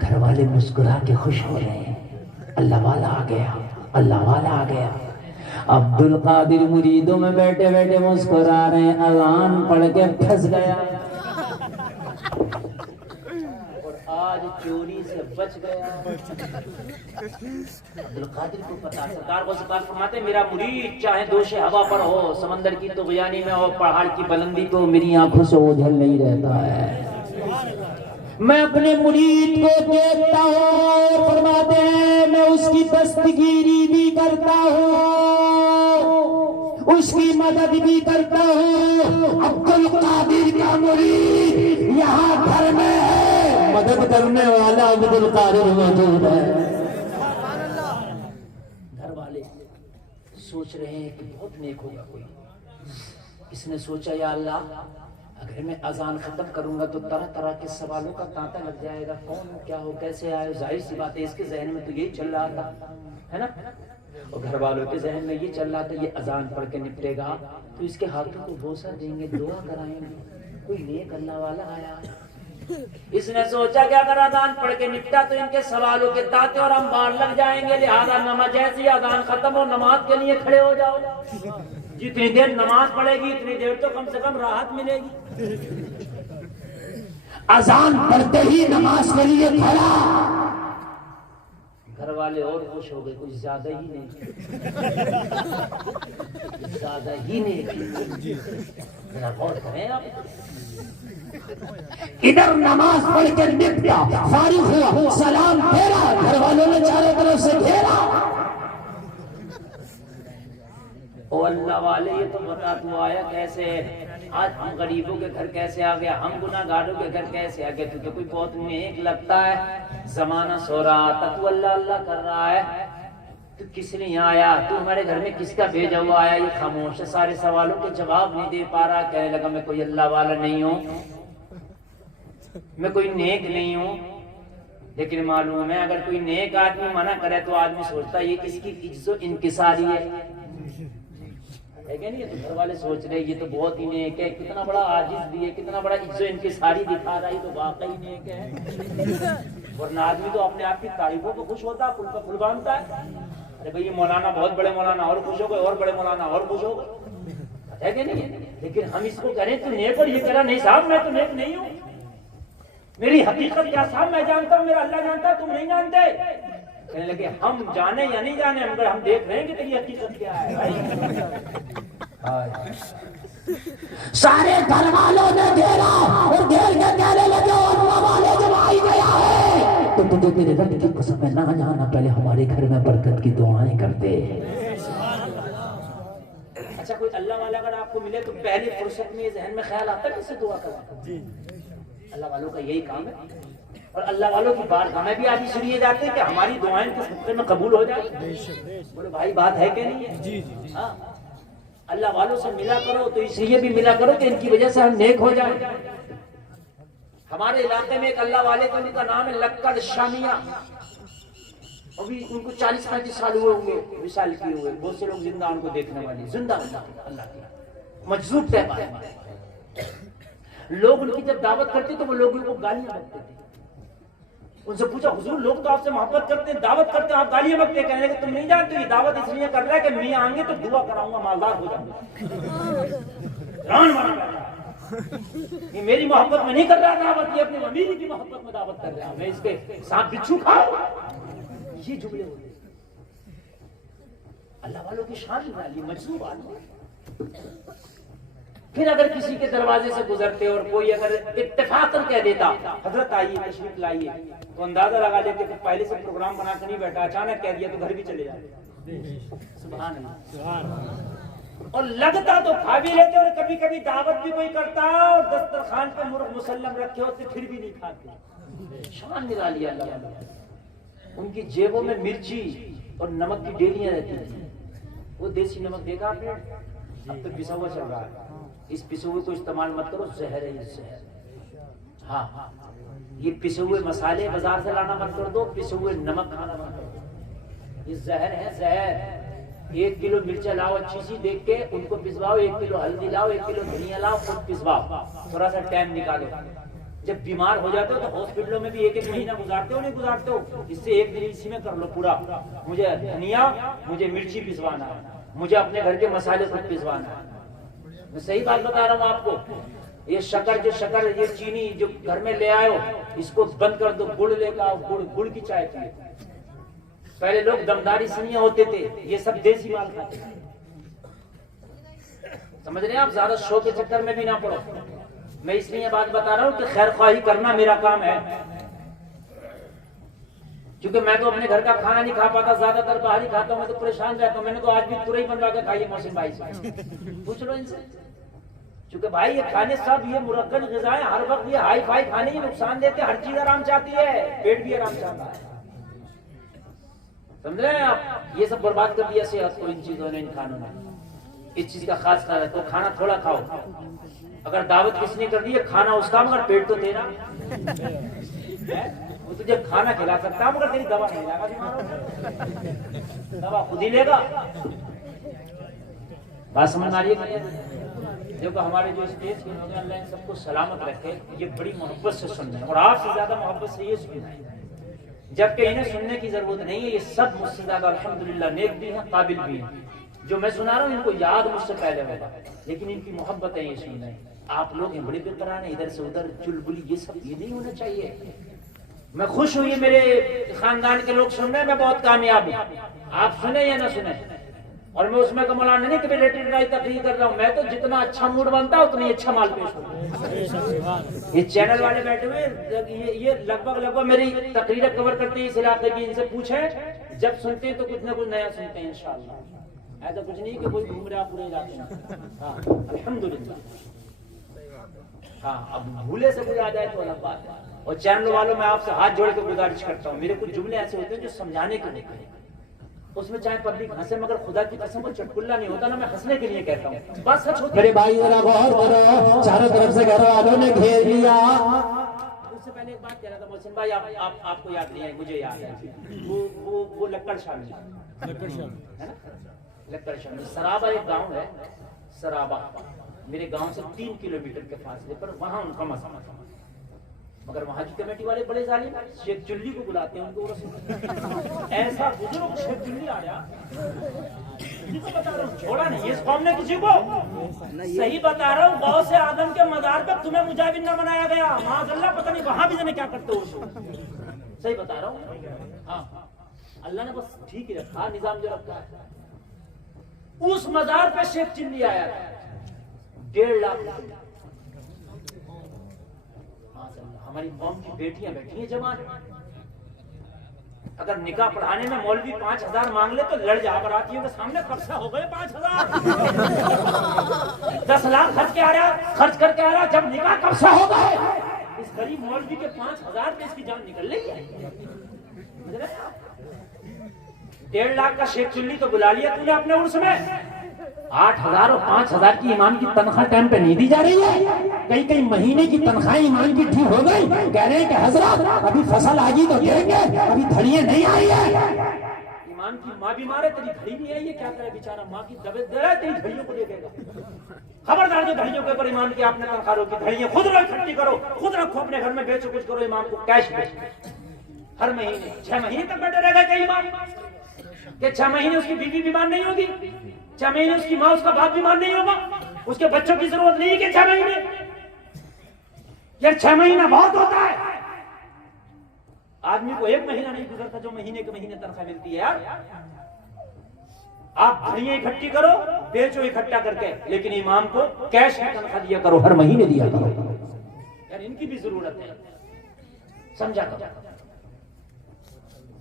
گھر والے مسکرا کے خوش ہو رہے ہیں. اللہ والا آ گیا, اللہ والا آ گیا. عبد القادر مریدوں میں بیٹھے بیٹھے مسکرا رہے ہیں. اذان پڑھ کے پھنس گیا اور آج چوری سے بچ گیا. عبد القادر کو پتا, سرکار کو سرکار فرماتے میرا مرید چاہے دوش ہوا پر ہو, سمندر کی طغیانی میں ہو, پہاڑ کی بلندی تو میری آنکھوں سے اوجھل نہیں رہتا ہے. میں اپنے مرید کو دیکھتا ہوں, فرماتے ہیں میں اس کی دستگیری بھی کرتا ہوں, اس کی مدد بھی کرتا ہوں. عبد القادر کا مرید یہاں گھر میں ہے, مدد کرنے والا عبد القادر موجود ہے. گھر والے سوچ رہے ہیں کہ بہت نیک ہوگا کوئی. اس نے سوچا یا اللہ اگر میں اذان ختم کروں گا تو طرح طرح کے سوالوں کا تانتا لگ جائے گا, کون ہو, کیا ہو, کیسے آئے. ظاہر سی بات ہے اس کے ذہن میں تو یہی چل رہا تھا, ہے نا, اور گھر والوں کے ذہن میں یہ چل رہا تھا یہ اذان پڑھ کے نپٹے گا تو اس کے ہاتھوں کو بوسہ دیں گے, دعا کرائیں گے, کوئی نیک اللہ والا آیا. اس نے سوچا کہ اگر اذان پڑھ کے نپٹا تو ان کے سوالوں کے تانتے اور انبار لگ جائیں گے, لہذا نماز جیسی اذان ختم ہو نماز کے لیے کھڑے ہو جاؤ. جتنی دیر نماز پڑھے گی اتنی دیر تو کم سے کم راحت ملے گی. اذان پڑھتے ہی نماز کے لیے کھڑا. گھر والے اور خوش ہو گئے, کچھ زیادہ ہی نہیں, زیادہ ہی نہیں. ذرا غور کریں آپ. ادھر نماز پڑھ کے نپٹا, فارغ ہوا, سلام پھیرا, گھر والوں نے چاروں طرف سے گھیرا. او اللہ والے یہ تو بتا تو آیا کیسے, آج ہم غریبوں کے گھر کیسے آ گیا, ہم گناہ گاروں کے گھر کیسے آ گیا. تو کوئی بہت نیک لگتا ہے, زمانہ سو رہا تھا, تو اللہ اللہ کر رہا ہے, تو کس نے یہاں آیا, تو ہمارے گھر میں کس کا بھیجا ہوا آیا. یہ خاموش ہے, سارے سوالوں کے جواب نہیں دے پا رہا. کہنے لگا میں کوئی اللہ والا نہیں ہوں, میں کوئی نیک نہیں ہوں. لیکن معلوم ہے اگر کوئی نیک آدمی منع کرے تو آدمی سوچتا ہے یہ کس کی عجز و انکساری ہے کہ نہیں. یہ تو گھر والے سوچ رہے یہ تو بہت ہی نیک ہے, کتنا بڑا عاجز بھی ہے, کتنا بڑا عجز و انکساری دکھا رہا ہے, یہ تو واقعی نیک ہے. ورنہ آدمی تو اپنے آپ کی تعریفوں کو خوش ہوتا ہے, پھول کا پھول باندھتا ہے. ارے بھائی یہ مولانا بہت بڑے مولانا, اور خوش ہو گئے, اور بڑے مولانا اور خوش ہو گئے, ہے کہ نہیں. لیکن ہم اس کو کریں تو نیک, اور یہ کہہ رہا نہیں صاحب میں تو نیک نہیں ہوں, میری حقیقت کیا صاحب میں جانتا ہوں, میرا اللہ جانتا ہے, تم نہیں جانتے. کہنے لگے ہم جانے یا نہیں جانے, مگر ہم دیکھ رہے ہیں کہ تیری حقیقت کیا ہے. سارے گھر والوں نے گھیرا اور گھیر کے کہنے لگے اللہ والے جب آئی گیا ہے تو تجھے تیرے رب کی قسم ہے نہ جانا, پہلے ہمارے گھر میں برکت کی دعائیں کرتے. اچھا کوئی اللہ والا اگر آپ کو ملے تو پہلی فرصت میں یہ ذہن میں خیال آتا ہے کہ اسے دعا کرنا. اللہ والوں کا یہی کام ہے, اور اللہ والوں کی بارگاہ میں بھی آج اس لیے جاتے ہیں کہ ہماری دعائیں کس موقع میں قبول ہو جائے. بولے بھائی بات ہے کہ نہیں ہے. ہاں اللہ والوں سے ملا کرو تو اس لیے بھی ملا کرو کہ ان کی وجہ سے ہم نیک ہو جائیں. ہمارے علاقے میں ایک اللہ والے کا ان کا نام ہے لکڑ شامیہ, ابھی ان کو 40-35 سال ہوئے ہوں گے وصال کیے ہوئے. بہت سے لوگ زندہ ان کو دیکھنے والے, زندہ اللہ کی مجذوب تہوار ہے. لوگ ان کی جب دعوت کرتے تو وہ لوگوں کو گالیاں بکتے تھے. ان سے پوچھا حضور لوگ تو آپ سے محبت کرتے ہیں, دعوت کرتے ہیں, آپ گالیاں بکتے ہیں. کہنے لگے تم نہیں جانتے یہ دعوت اس لیے کر رہا ہے کہ میاں آئیں گے تو دعا کراؤں گا, مالدار ہو جاؤں گا. یہ میری محبت میں نہیں کر رہا دعوت, یہ اپنی امیری کی محبت میں دعوت کر رہا. میں اس کے ساتھ بچھو کھاؤں, یہ جملے ہوتے. اللہ والوں کی شان نرالی, مجذوب آدمی. پھر اگر کسی کے دروازے سے گزرتے اور کوئی اگر اتفاقاً کہہ دیتا حضرت آئیے تشریف لائیے، تو اندازہ لگا لیتے کہ پہلے سے پروگرام بنا کے نہیں بیٹھا، اچانک کہہ دیا تو گھر بھی چلے جاتے. سبحان اللہ. اور لگتا تو کھا بھی لیتے، اور کبھی کبھی دعوت بھی کوئی کرتا اور دسترخوان پہ مرغ مسلم رکھے ہوتے پھر بھی نہیں کھاتے. شان نرالی اللہ تعالیٰ. ان کی جیبوں میں مرچی اور نمک کی ڈیلیاں رہتی تھیں. وہ دیسی نمک دیکھا آپ نے؟ اب تو پسا ہوا چل رہا ہے. اس پسے ہوئے کو استعمال مت کرو، زہر ہے یہ زہر. ہاں یہ پسے ہوئے مسالے بازار سے لانا مت کر دو، پسے ہوئے نمک کھانا مت کر دو. یہ زہر ہے زہر. 1 کلو مرچیں لاؤ اچھی سی دیکھ کے، ان کو پسواؤ. 1 کلو ہلدی لاؤ، 1 کلو دھنیا لاؤ، خود پسواؤ. تھوڑا سا ٹائم نکالو. جب بیمار ہو جاتے ہو تو ہاسپٹلوں میں بھی 1 مہینہ گزارتے ہو نہیں گزارتے ہو؟ اس سے 1 دن اسی میں کر لو پورا. مجھے دھنیا، مجھے مرچی پسوانا ہے، مجھے اپنے گھر کے مسالے خود پسوانا ہے. میں صحیح بات بتا رہا ہوں آپ کو. یہ شکر یہ چینی جو گھر میں لے آئے ہو، اس کو بند کر دو. گڑ لے کے آؤ، گڑ کی چائے پیے. پہلے لوگ دمداری سنیاں ہوتے تھے، یہ سب دیسی مال کھاتے تھے. سمجھ رہے ہیں آپ؟ زیادہ شو کے چکر میں بھی نہ پڑو. میں اس لیے یہ بات بتا رہا ہوں کہ خیر خواہی کرنا میرا کام ہے. کیونکہ میں تو اپنے گھر کا کھانا نہیں کھا پاتا، زیادہ تر باہر ہی کھاتا ہوں. میں تو پریشان رہتا ہوں. میں نے تو آج بھی ترئی بنوا کے کھائی ہے محسن بھائی سے. پوچھ لو ان سے. کیونکہ بھائی یہ کھانے سب یہ مرکز غذائیں ہر وقت یہ ہائی فائی کھانے ہی نقصان دیتے. ہر چیز آرام چاہتی ہے، پیٹ بھی آرام چاہتا ہے. سمجھ رہے ہیں آپ؟ یہ سب برباد کر دیا صحت کو ان چیزوں نے، ان کھانوں نے. اس چیز کا خاص خیال ہے. تو کھانا تھوڑا کھاؤ. اگر دعوت کس نے کر دی ہے، کھانا اس کا مگر پیٹ تو تیرا. وہ تجھے کھانا کھلا سکتا مگر تیری دوا نہیں لے گا. دوا خود ہی لے گا. بات سمجھ آ رہی ہے؟ دیکھو ہمارے جو اسٹیج کے لوگ ہیں، اللہ ان سب کو سلامت رکھے. یہ بڑی محبت سے سن رہے ہیں، اور آپ سے زیادہ محبت سے یہ سن رہے ہیں، جبکہ انہیں سننے کی ضرورت نہیں ہے. یہ سب مجھ سے زیادہ الحمدللہ نیک بھی ہیں، قابل بھی ہیں. جو میں سنا رہا ہوں ان کو یاد مجھ سے پہلے ہوگا، لیکن ان کی محبت ہے یہ سن رہے ہیں. آپ لوگ ہیں بڑے بے قرار ہیں، ادھر سے ادھر چلبلی، یہ سب یہ نہیں ہونا چاہیے. میں خوش ہوں، یہ میرے خاندان کے لوگ سن رہے ہیں، میں بہت کامیاب ہوں. آپ سنیں یا نہ سنیں. اور میں اس میں کا مولانا نہیں کہ میں لیٹر ڈرائی تقریر کر رہا ہوں. میں تو جتنا اچھا موڈ بنتا ہے اتنا ہی اچھا مال پیش ہوتا ہے. یہ چینل والے بیٹھے ہوئے یہ لگ بھگ میری تقریریں کور کرتے ہیں اس علاقے کی. ان سے پوچھیں، جب سنتے ہیں تو کچھ نہ کچھ نیا سنتے ہیں انشاءاللہ. ایسا کچھ نہیں کہ کوئی گھوم رہا پورے علاقے میں. ہاں الحمدللہ. ہاں اب بھولے سے کوئی آ جائے تو الگ بات ہے. اور چینل والوں میں آپ سے ہاتھ جوڑ کے گزارش کرتا ہوں، میرے کچھ جملے ایسے ہوتے ہیں جو سمجھانے کے لیے، اس میں چاہے پبلک ہنسے مگر خدا کی قسم وہ چٹکلا نہیں ہوتا نا. میں ہنسنے کے لیے کہتا ہوں، بات سچ ہوتی ہے. میرے بھائی ذرا غور کرو، چاروں طرف سے گھر والوں نے گھیر لیا. اس سے پہلے ایک بات کہہ رہا تھا محسن بھائی، آپ کو یاد نہیں ہے، مجھے یاد ہے. وہ لکڑ شامل ہے نا، لکڑ شامل. سرابا ایک گاؤں ہے، سرابا میرے گاؤں سے 3 کلومیٹر کے فاصلے پر. وہاں ان کا مسئلہ تھا، مگر وہاں کی کمیٹی والے بڑے ظالم، شیخ چلی کو بلاتے ہیں ان کو. ایسا بزرگ شیخ چلی آیا، چھوڑا نہیں اس قوم نے کسی کو. صحیح بتا رہا ہوں، غوث اعظم کے مزار پہ تمہیں مجاہد نہ بنایا گیا. معاذ اللہ، پتہ نہیں وہاں بھی جانے کیا کرتے ہو. صحیح بتا رہا ہوں. ہاں اللہ نے بس ٹھیک ہی رکھا نظام جو رکھا ہے. اس مزار پہ شیخ چلی آیا تھا، 1.5 لاکھ. ہماری قوم کی بیٹیاں بیٹھی ہیں جوان. اگر نکاح پڑھانے میں مولوی 5,000 مانگ لے تو لڑ جا کر آتی ہے کہ سامنے قبضہ ہو گئے 5,000. 10 لاکھ خرچ کر کے آ رہا، جب نکاح قبضہ ہو گئے اس غریب مولوی کے 5,000 پہ اس کی جان نکل رہی ہے. 1.5 لاکھ کا شیخ چلی تو بلا لیا تم نے اپنے عرس میں. 8,000 اور 5,000 کی امام کی تنخواہ ٹائم پہ نہیں دی جا رہی ہے. کئی مہینے کی تنخواہیں امام کی ٹھیک ہو گئی. کہہ رہے ہیں کہ حضرت ابھی فصل آ گئی تو دیں گے، ابھی دھڑیاں نہیں آئی ہے. امام کی ماں بیمار ہے، تیری گھڑی نہیں آئی ہے، کیا کرے بیچارہ. ماں کی طبیعت دے رہا ہے، تیری گھڑیوں کو دے گا. خبردار جو گھڑیوں کے اوپر امام کی آپ نے تنخواہ روکی، گھڑیاں خود رکھ اکٹھی کرو، خود رکھو اپنے گھر میں، بیچو کچھ کرو. امام کو کیش بیچو ہر مہینے. 6 مہینے تک بیٹھے رہے گا کہ امام کہ 6 مہینے اس کی بیوی بیمار نہیں ہوگی، 6 مہینے اس کی ماں اس کا باپ بیمار نہیں ہوگا، اس کے بچوں کی ضرورت نہیں ہے کہ 6 مہینے. یار 6 مہینہ بہت ہوتا ہے. آدمی کو 1 مہینہ نہیں گزرتا جو مہینے کے مہینے تنخواہ ملتی ہے. یار آپ گھڑیاں اکٹھی کرو، بیچو اکٹھا کر کے، لیکن امام کو کیش میں تنخواہ دیا کرو، ہر مہینے دیا کرو. یعنی ان کی بھی ضرورت ہے، سمجھا کرو.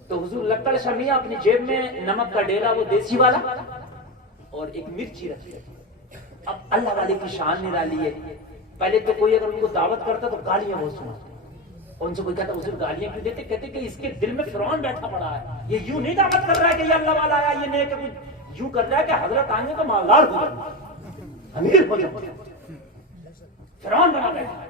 تو حضور لکڑ شمیہ اپنی جیب میں نمک کا ڈیرا وہ دیسی والا اور ایک مرچی رکھتے. اب اللہ والے کی شان نرالی ہے. پہلے تو کوئی اگر ان کو دعوت کرتا تو گالیاں بہت سناتا، اور ان سے کوئی کہتا حضور گالیاں کیوں دیتے؟ کہتے کہ اس کے دل میں فرعون بیٹھا پڑا ہے، یہ یوں نہیں دعوت کر رہا ہے کہ یہ اللہ والا آیا، یہ نیک ہے، یوں کر رہا ہے کہ حضرت آئیں گے تو مالدار ہو جائیں، امیر ہو جائیں، فرعون بنا بیٹھا ہے.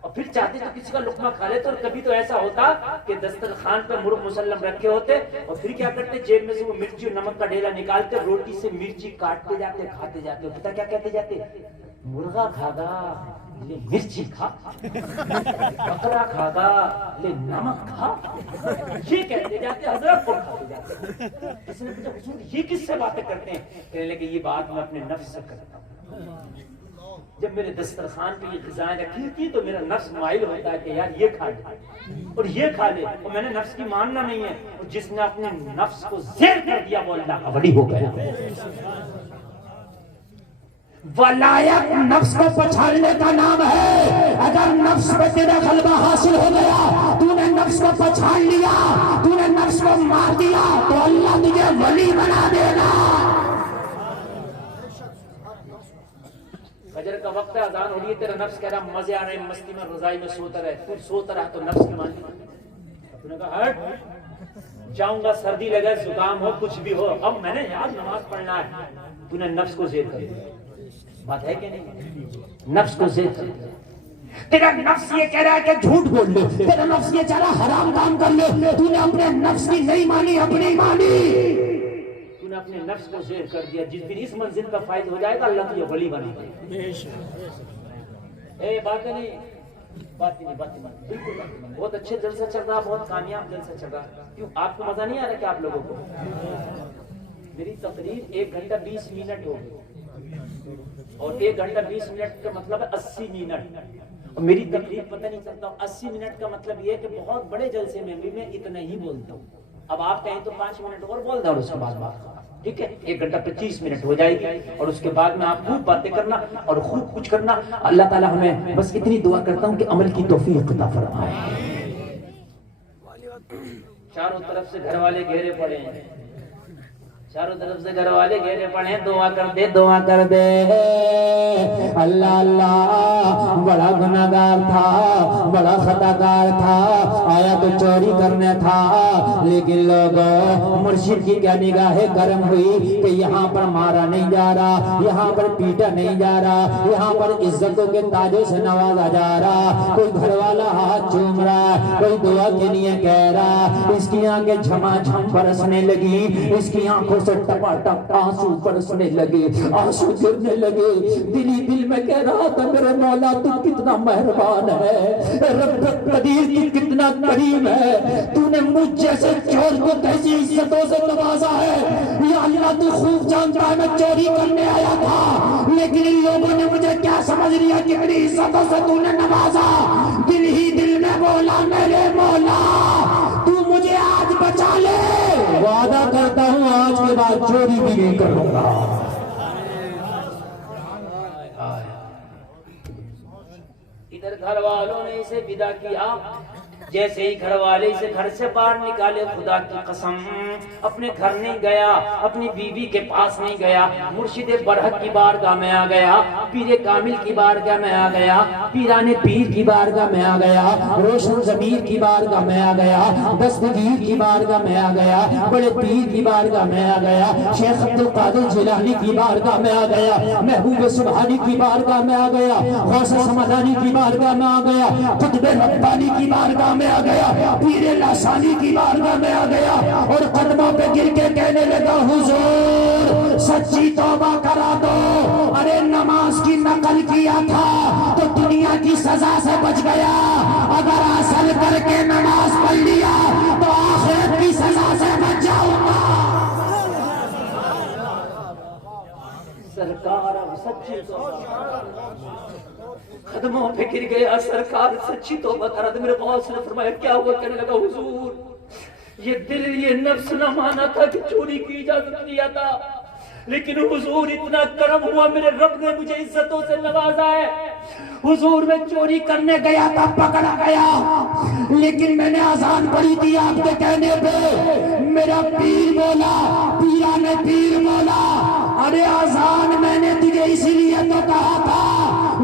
اور پھر چاہتے تو کسی کا لقمہ کھا لیتے. اور کبھی تو ایسا ہوتا کہ دسترخوان پہ مرغ مسلم رکھے ہوتے اور پھر کیا کرتے، جیب میں سے وہ مرچی اور نمک کا ڈیلا نکالتے، روٹی سے مرچی کاٹتے جاتے، کھاتے جاتے. پتہ کیا کہتے جاتے؟ مرغا کھاگا لے مرچی کھا، بکرا کھاگا لے نمک کھا، یہ کہتے جاتے حضرت کو کھاتے جاتے. کسی نے پوچھا حضور یہ کس سے باتیں کرتے ہیں؟ کہنے لگے یہ بات میں اپنے نفس سے کرتا ہوں. جب میرے دسترخوان پہ یہ غذائیں رکھی تھی تو میرا نفس مائل ہوتا ہے کہ یار یہ کھا لے اور یہ کھا لے، اور میں نے نفس کی ماننا نہیں ہے. اور جس نے اپنے نفس کو زیر کر دیا وہ اللہ کا ولی ہو گیا. ولایت نفس کو پچھاڑنے کا نام ہے. اگر نفس پہ تیرا غلبہ حاصل ہو گیا، تو نے نفس کو پچھاڑ لیا، تو نے نفس کو مار دیا، تو اللہ تجھے ولی بنا دے گا. فجر کا وقت ہے، اذان ہو رہی ہے، تیرا نفس کہہ رہا مزے آ رہے ہیں، مستی میں رضائی میں سوتا رہے. تو سوتا رہا تو نفس کی مان لی. تو نے کہا ہٹ جاؤں گا، سردی لگے، زکام ہو، کچھ بھی ہو، اب میں نے یاد نماز پڑھنا ہے. تو نے نفس کو زیر کر دیا. بات ہے کہ نہیں؟ نفس کو زیر کر دیا. تیرا نفس یہ کہہ رہا ہے کہ جھوٹ بول لے، تیرا نفس یہ چاہ رہا حرام کام کر لے، تو نے اپنے نفس کی نہیں مانی، اپنی مانی. تو نے اپنے نفس کو زیر کر دیا. جس دن اس منزل کا فائد ہو جائے گا اللہ تجھے ولی بنا دے گا. بات نہیں، بات نہیں، بالکل بات نہیں. بہت اچھے جلسہ چل رہا، بہت کامیاب جلسہ چل رہا. کیوں آپ کو مزہ نہیں آ رہا کیا آپ لوگوں کو؟ میری تقریر 1 گھنٹہ 20 منٹ ہو گئی، اور 1 گھنٹہ 20 منٹ کا مطلب ہے 80 منٹ. اور میری تقریر پتہ نہیں چلتا 80 منٹ کا مطلب یہ ہے کہ بہت بڑے جلسے میں بھی میں اتنا ہی بولتا ہوں. اب آپ کہیں تو 5 منٹ اور بول دیں اور اس کے بعد بات کرنا، ٹھیک ہے؟ 1 گھنٹہ 25 منٹ ہو جائے گی، اور اس کے بعد میں آپ خوب باتیں کرنا اور خوب کچھ کرنا. اللہ تعالیٰ ہمیں بس اتنی دعا کرتا ہوں کہ عمل کی توفیق عطا فرمائے. چاروں طرف سے گھر والے گھیرے پڑے ہیں، چاروں طرف سے گھر والے گھیرے پڑے ہیں. دعا کر دے، دعا کر دے. اللہ اللہ بڑا گناہگار تھا، بڑا خطاکار تھا، آیا تو چوری کرنے تھا، لیکن لوگوں مرشد کی کیا نگاہ کرم ہوئی کہ یہاں پر مارا نہیں جا رہا، یہاں پر پیٹا نہیں جا رہا، یہاں پر عزتوں کے تاجوں سے نوازا جا رہا. کوئی گھر والا ہاتھ چوم رہا، کوئی دعا کے لیے کہہ رہا. اس کی آنکھیں جھما جھم برسنے لگی، اس کی آنکھوں سے ٹپا ٹپ آنسو برسنے لگے، آنسو گرنے لگے. دل ہی دل میں کہہ رہا تھا میرے مولا تو کتنا مہربان ہے، رب قدیر تو کتنا کریم ہے، تو نے مجھ جیسے چور کو کیسی عزتوں سے نوازا ہے. یا اللہ تو خوب جانتا ہے میں چوری کرنے آیا تھا، لیکن ان لوگوں نے مجھے کیا سمجھ لیا کہ میری عزتوں سے تو نے نوازا. دل ہی دل میں بولا میرے مولا تو مجھے آج بچا لے، وعدہ کرتا ہوں آج کے بعد چوری بھی نہیں کروں گا. ادھر گھر والوں نے اسے ودا کیا، جیسے ہی گھر والے اسے گھر سے باہر نکالے، خدا کی قسم اپنے گھر نہیں گیا، اپنی بیوی کے پاس نہیں گیا، مرشد برحق کی بارگاہ میں آ گیا، پیر کامل کی بارگاہ میں آ گیا، پیران پیر کی بارگاہ میں آ گیا، روشن ضمیر کی بارگاہ میں آ گیا، دستگیر کی بارگاہ میں آ گیا، بڑے پیر کی بارگاہ میں آ گیا، شیخ عبدالقادر جیلانی کی بارگاہ میں آ گیا، محبوب سبحانی کی بارگاہ میں آ گیا، غوث سمدانی کی بارگاہ میں آ گیا، قطب ربانی کی بارگاہ میں آ گیا، پیر لاسانی کی بارگاہ میں آ گیا، اور قدموں پہ گر کے کہنے لگا حضور سچی توبہ کرا دو. ارے نماز کی نقل کیا تھا تو دنیا کی سزا سے بچ گیا، اگر اصل کر کے نماز پڑھ لیا تو آخرت کی سزا سے بچ جاؤں گا. سرکار اب سچی قدموں پہ گر گیا، سرکار سچی توبہ کرا دے. میرے غوث نے فرمایا کیا ہوا؟ کہنے لگا حضور یہ دل یہ نفس نہ مانا تھا کہ چوری کی اجازت دیا تھا، لیکن حضور اتنا کرم ہوا میرے رب نے مجھے عزتوں سے نوازا ہے. حضور میں چوری کرنے گیا تھا, پکڑا گیا, لیکن میں نے اذان پڑھی تھی آپ کے کہنے پہ. میرا پیر بولا, پیرا نے پیر بولا, ارے اذان میں نے تجھے اسی لیے تو کہا تھا,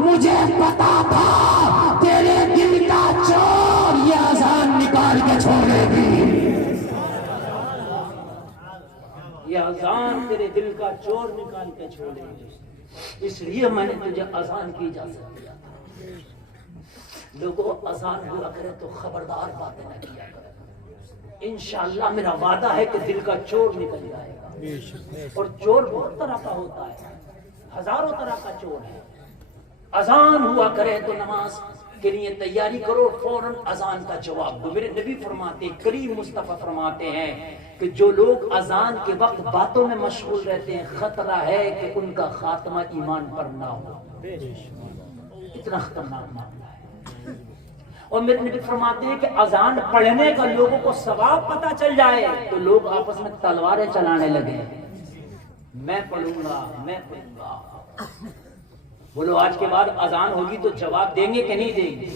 مجھے پتا تھا تیرے دل کا چور یہ اذان نکال کے چھوڑے گی. یہ اذان تیرے دل کا چور نکال کے چھوڑے گی, اس لیے میں نے تجھے اذان کی اجازت دیا تھا. لوگوں اذان ہوا کرے تو خبردار باتیں نہ کیا کرے. انشاءاللہ میرا وعدہ ہے کہ دل کا چور نکل جائے گا. اور چور بہت طرح کا ہوتا ہے, ہزاروں طرح کا چور ہے. اذان ہوا کرے تو نماز کے لیے تیاری کرو, فوراً اذان کا جواب دو. میرے نبی فرماتے, کریم مصطفیٰ فرماتے ہیں کہ جو لوگ اذان کے وقت باتوں میں مشغول رہتے ہیں, خطرہ ہے کہ ان کا خاتمہ ایمان پر نہ ہو. اتنا خطرناک معاملہ ہے. اور میرے نبی فرماتے ہیں کہ اذان پڑھنے کا لوگوں کو ثواب پتہ چل جائے تو لوگ آپس میں تلواریں چلانے لگے, میں پڑھوں گا, میں پڑھوں گا. بولو آج کے بعد اذان ہوگی تو جواب دیں گے کہ نہیں دیں گے؟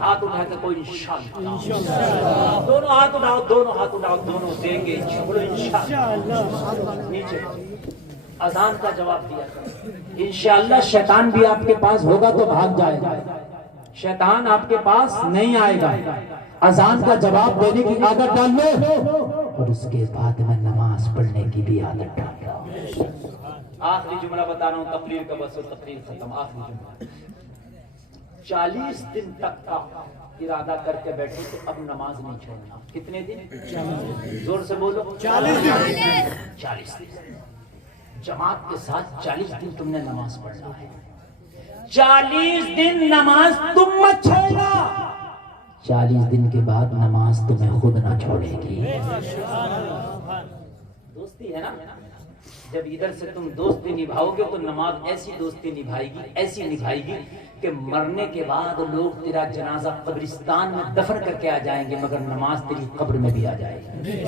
ہاتھ اٹھا کے کوئی انشاءاللہ. دونوں ہاتھ اٹھاؤ, دونوں ہاتھ اٹھاؤ, دونوں دیں گے. بولو انشاءاللہ. نیچے اذان کا جواب دیا کرو. انشاءاللہ شیطان بھی آپ کے پاس ہوگا تو بھاگ جائے گا, شیطان آپ کے پاس نہیں آئے گا. اذان کا جواب دینے کی عادت ڈال لو, اور اس کے بعد میں نماز پڑھنے کی بھی عادت ڈال لو. آخری جملہ بتا رہا ہوں, تقریر کا بس, تقریر ختم. آخری جملہ, 40 دن تک کا ارادہ کر کے بیٹھے کہ اب نماز نہیں چھوڑنا. کتنے دن؟ زور سے بولو. 40 دن جماعت کے ساتھ 40 دن تم نے نماز پڑھنا ہے. 40 دن نماز تم مت چھوڑنا. 40 دن کے بعد نماز تمہیں خود نہ چھوڑے گی. دوستی ہے نا, جب ادھر سے تم دوستی نبھاؤ گے تو نماز ایسی دوستی نبھائے گی, ایسی نبھائے گی کہ مرنے کے بعد لوگ تیرا جنازہ قبرستان میں دفن کر کے آ جائیں گے, مگر نماز تیری قبر میں بھی آ جائے گی.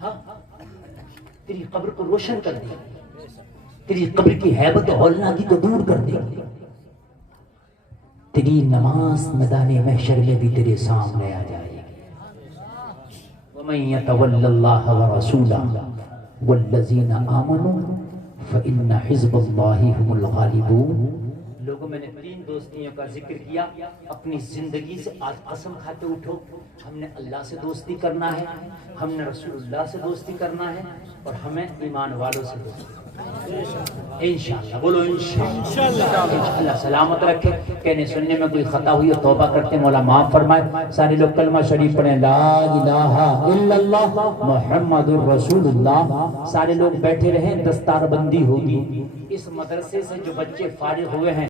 ہاں, تیری قبر کو روشن کر دے گی, تیری قبر کی ہیبت ہولناکی کو دور کر دے گی. تیری نماز میدان محشر میں بھی تیرے سامنے آ جائے گی. وَمَن يَتَوَلَّ اللَّهَ وَرَسُولَهُ والذین آمنوا فإن حزب اللہ هم الغالبون. لوگوں میں نے 3 دوستیوں کا ذکر کیا. اپنی زندگی سے آج قسم کھاتے اٹھو, ہم نے اللہ سے دوستی کرنا ہے, ہم نے رسول اللہ سے دوستی کرنا ہے, اور ہمیں ایمان والوں سے دوستی کرنا ہے. انشاءاللہ. بولو انشاءاللہ. اللہ سلامت رکھے. کہنے سننے میں کوئی خطا ہوئی اور توبہ کرتے مولا معاف فرمائے. سارے لوگ کلمہ شریف پڑھیں, لا الہ الا اللہ محمد الرسول اللہ. سارے لوگ بیٹھے رہیں, دستار بندی ہوگی. اس مدرسے سے جو بچے فارغ ہوئے ہیں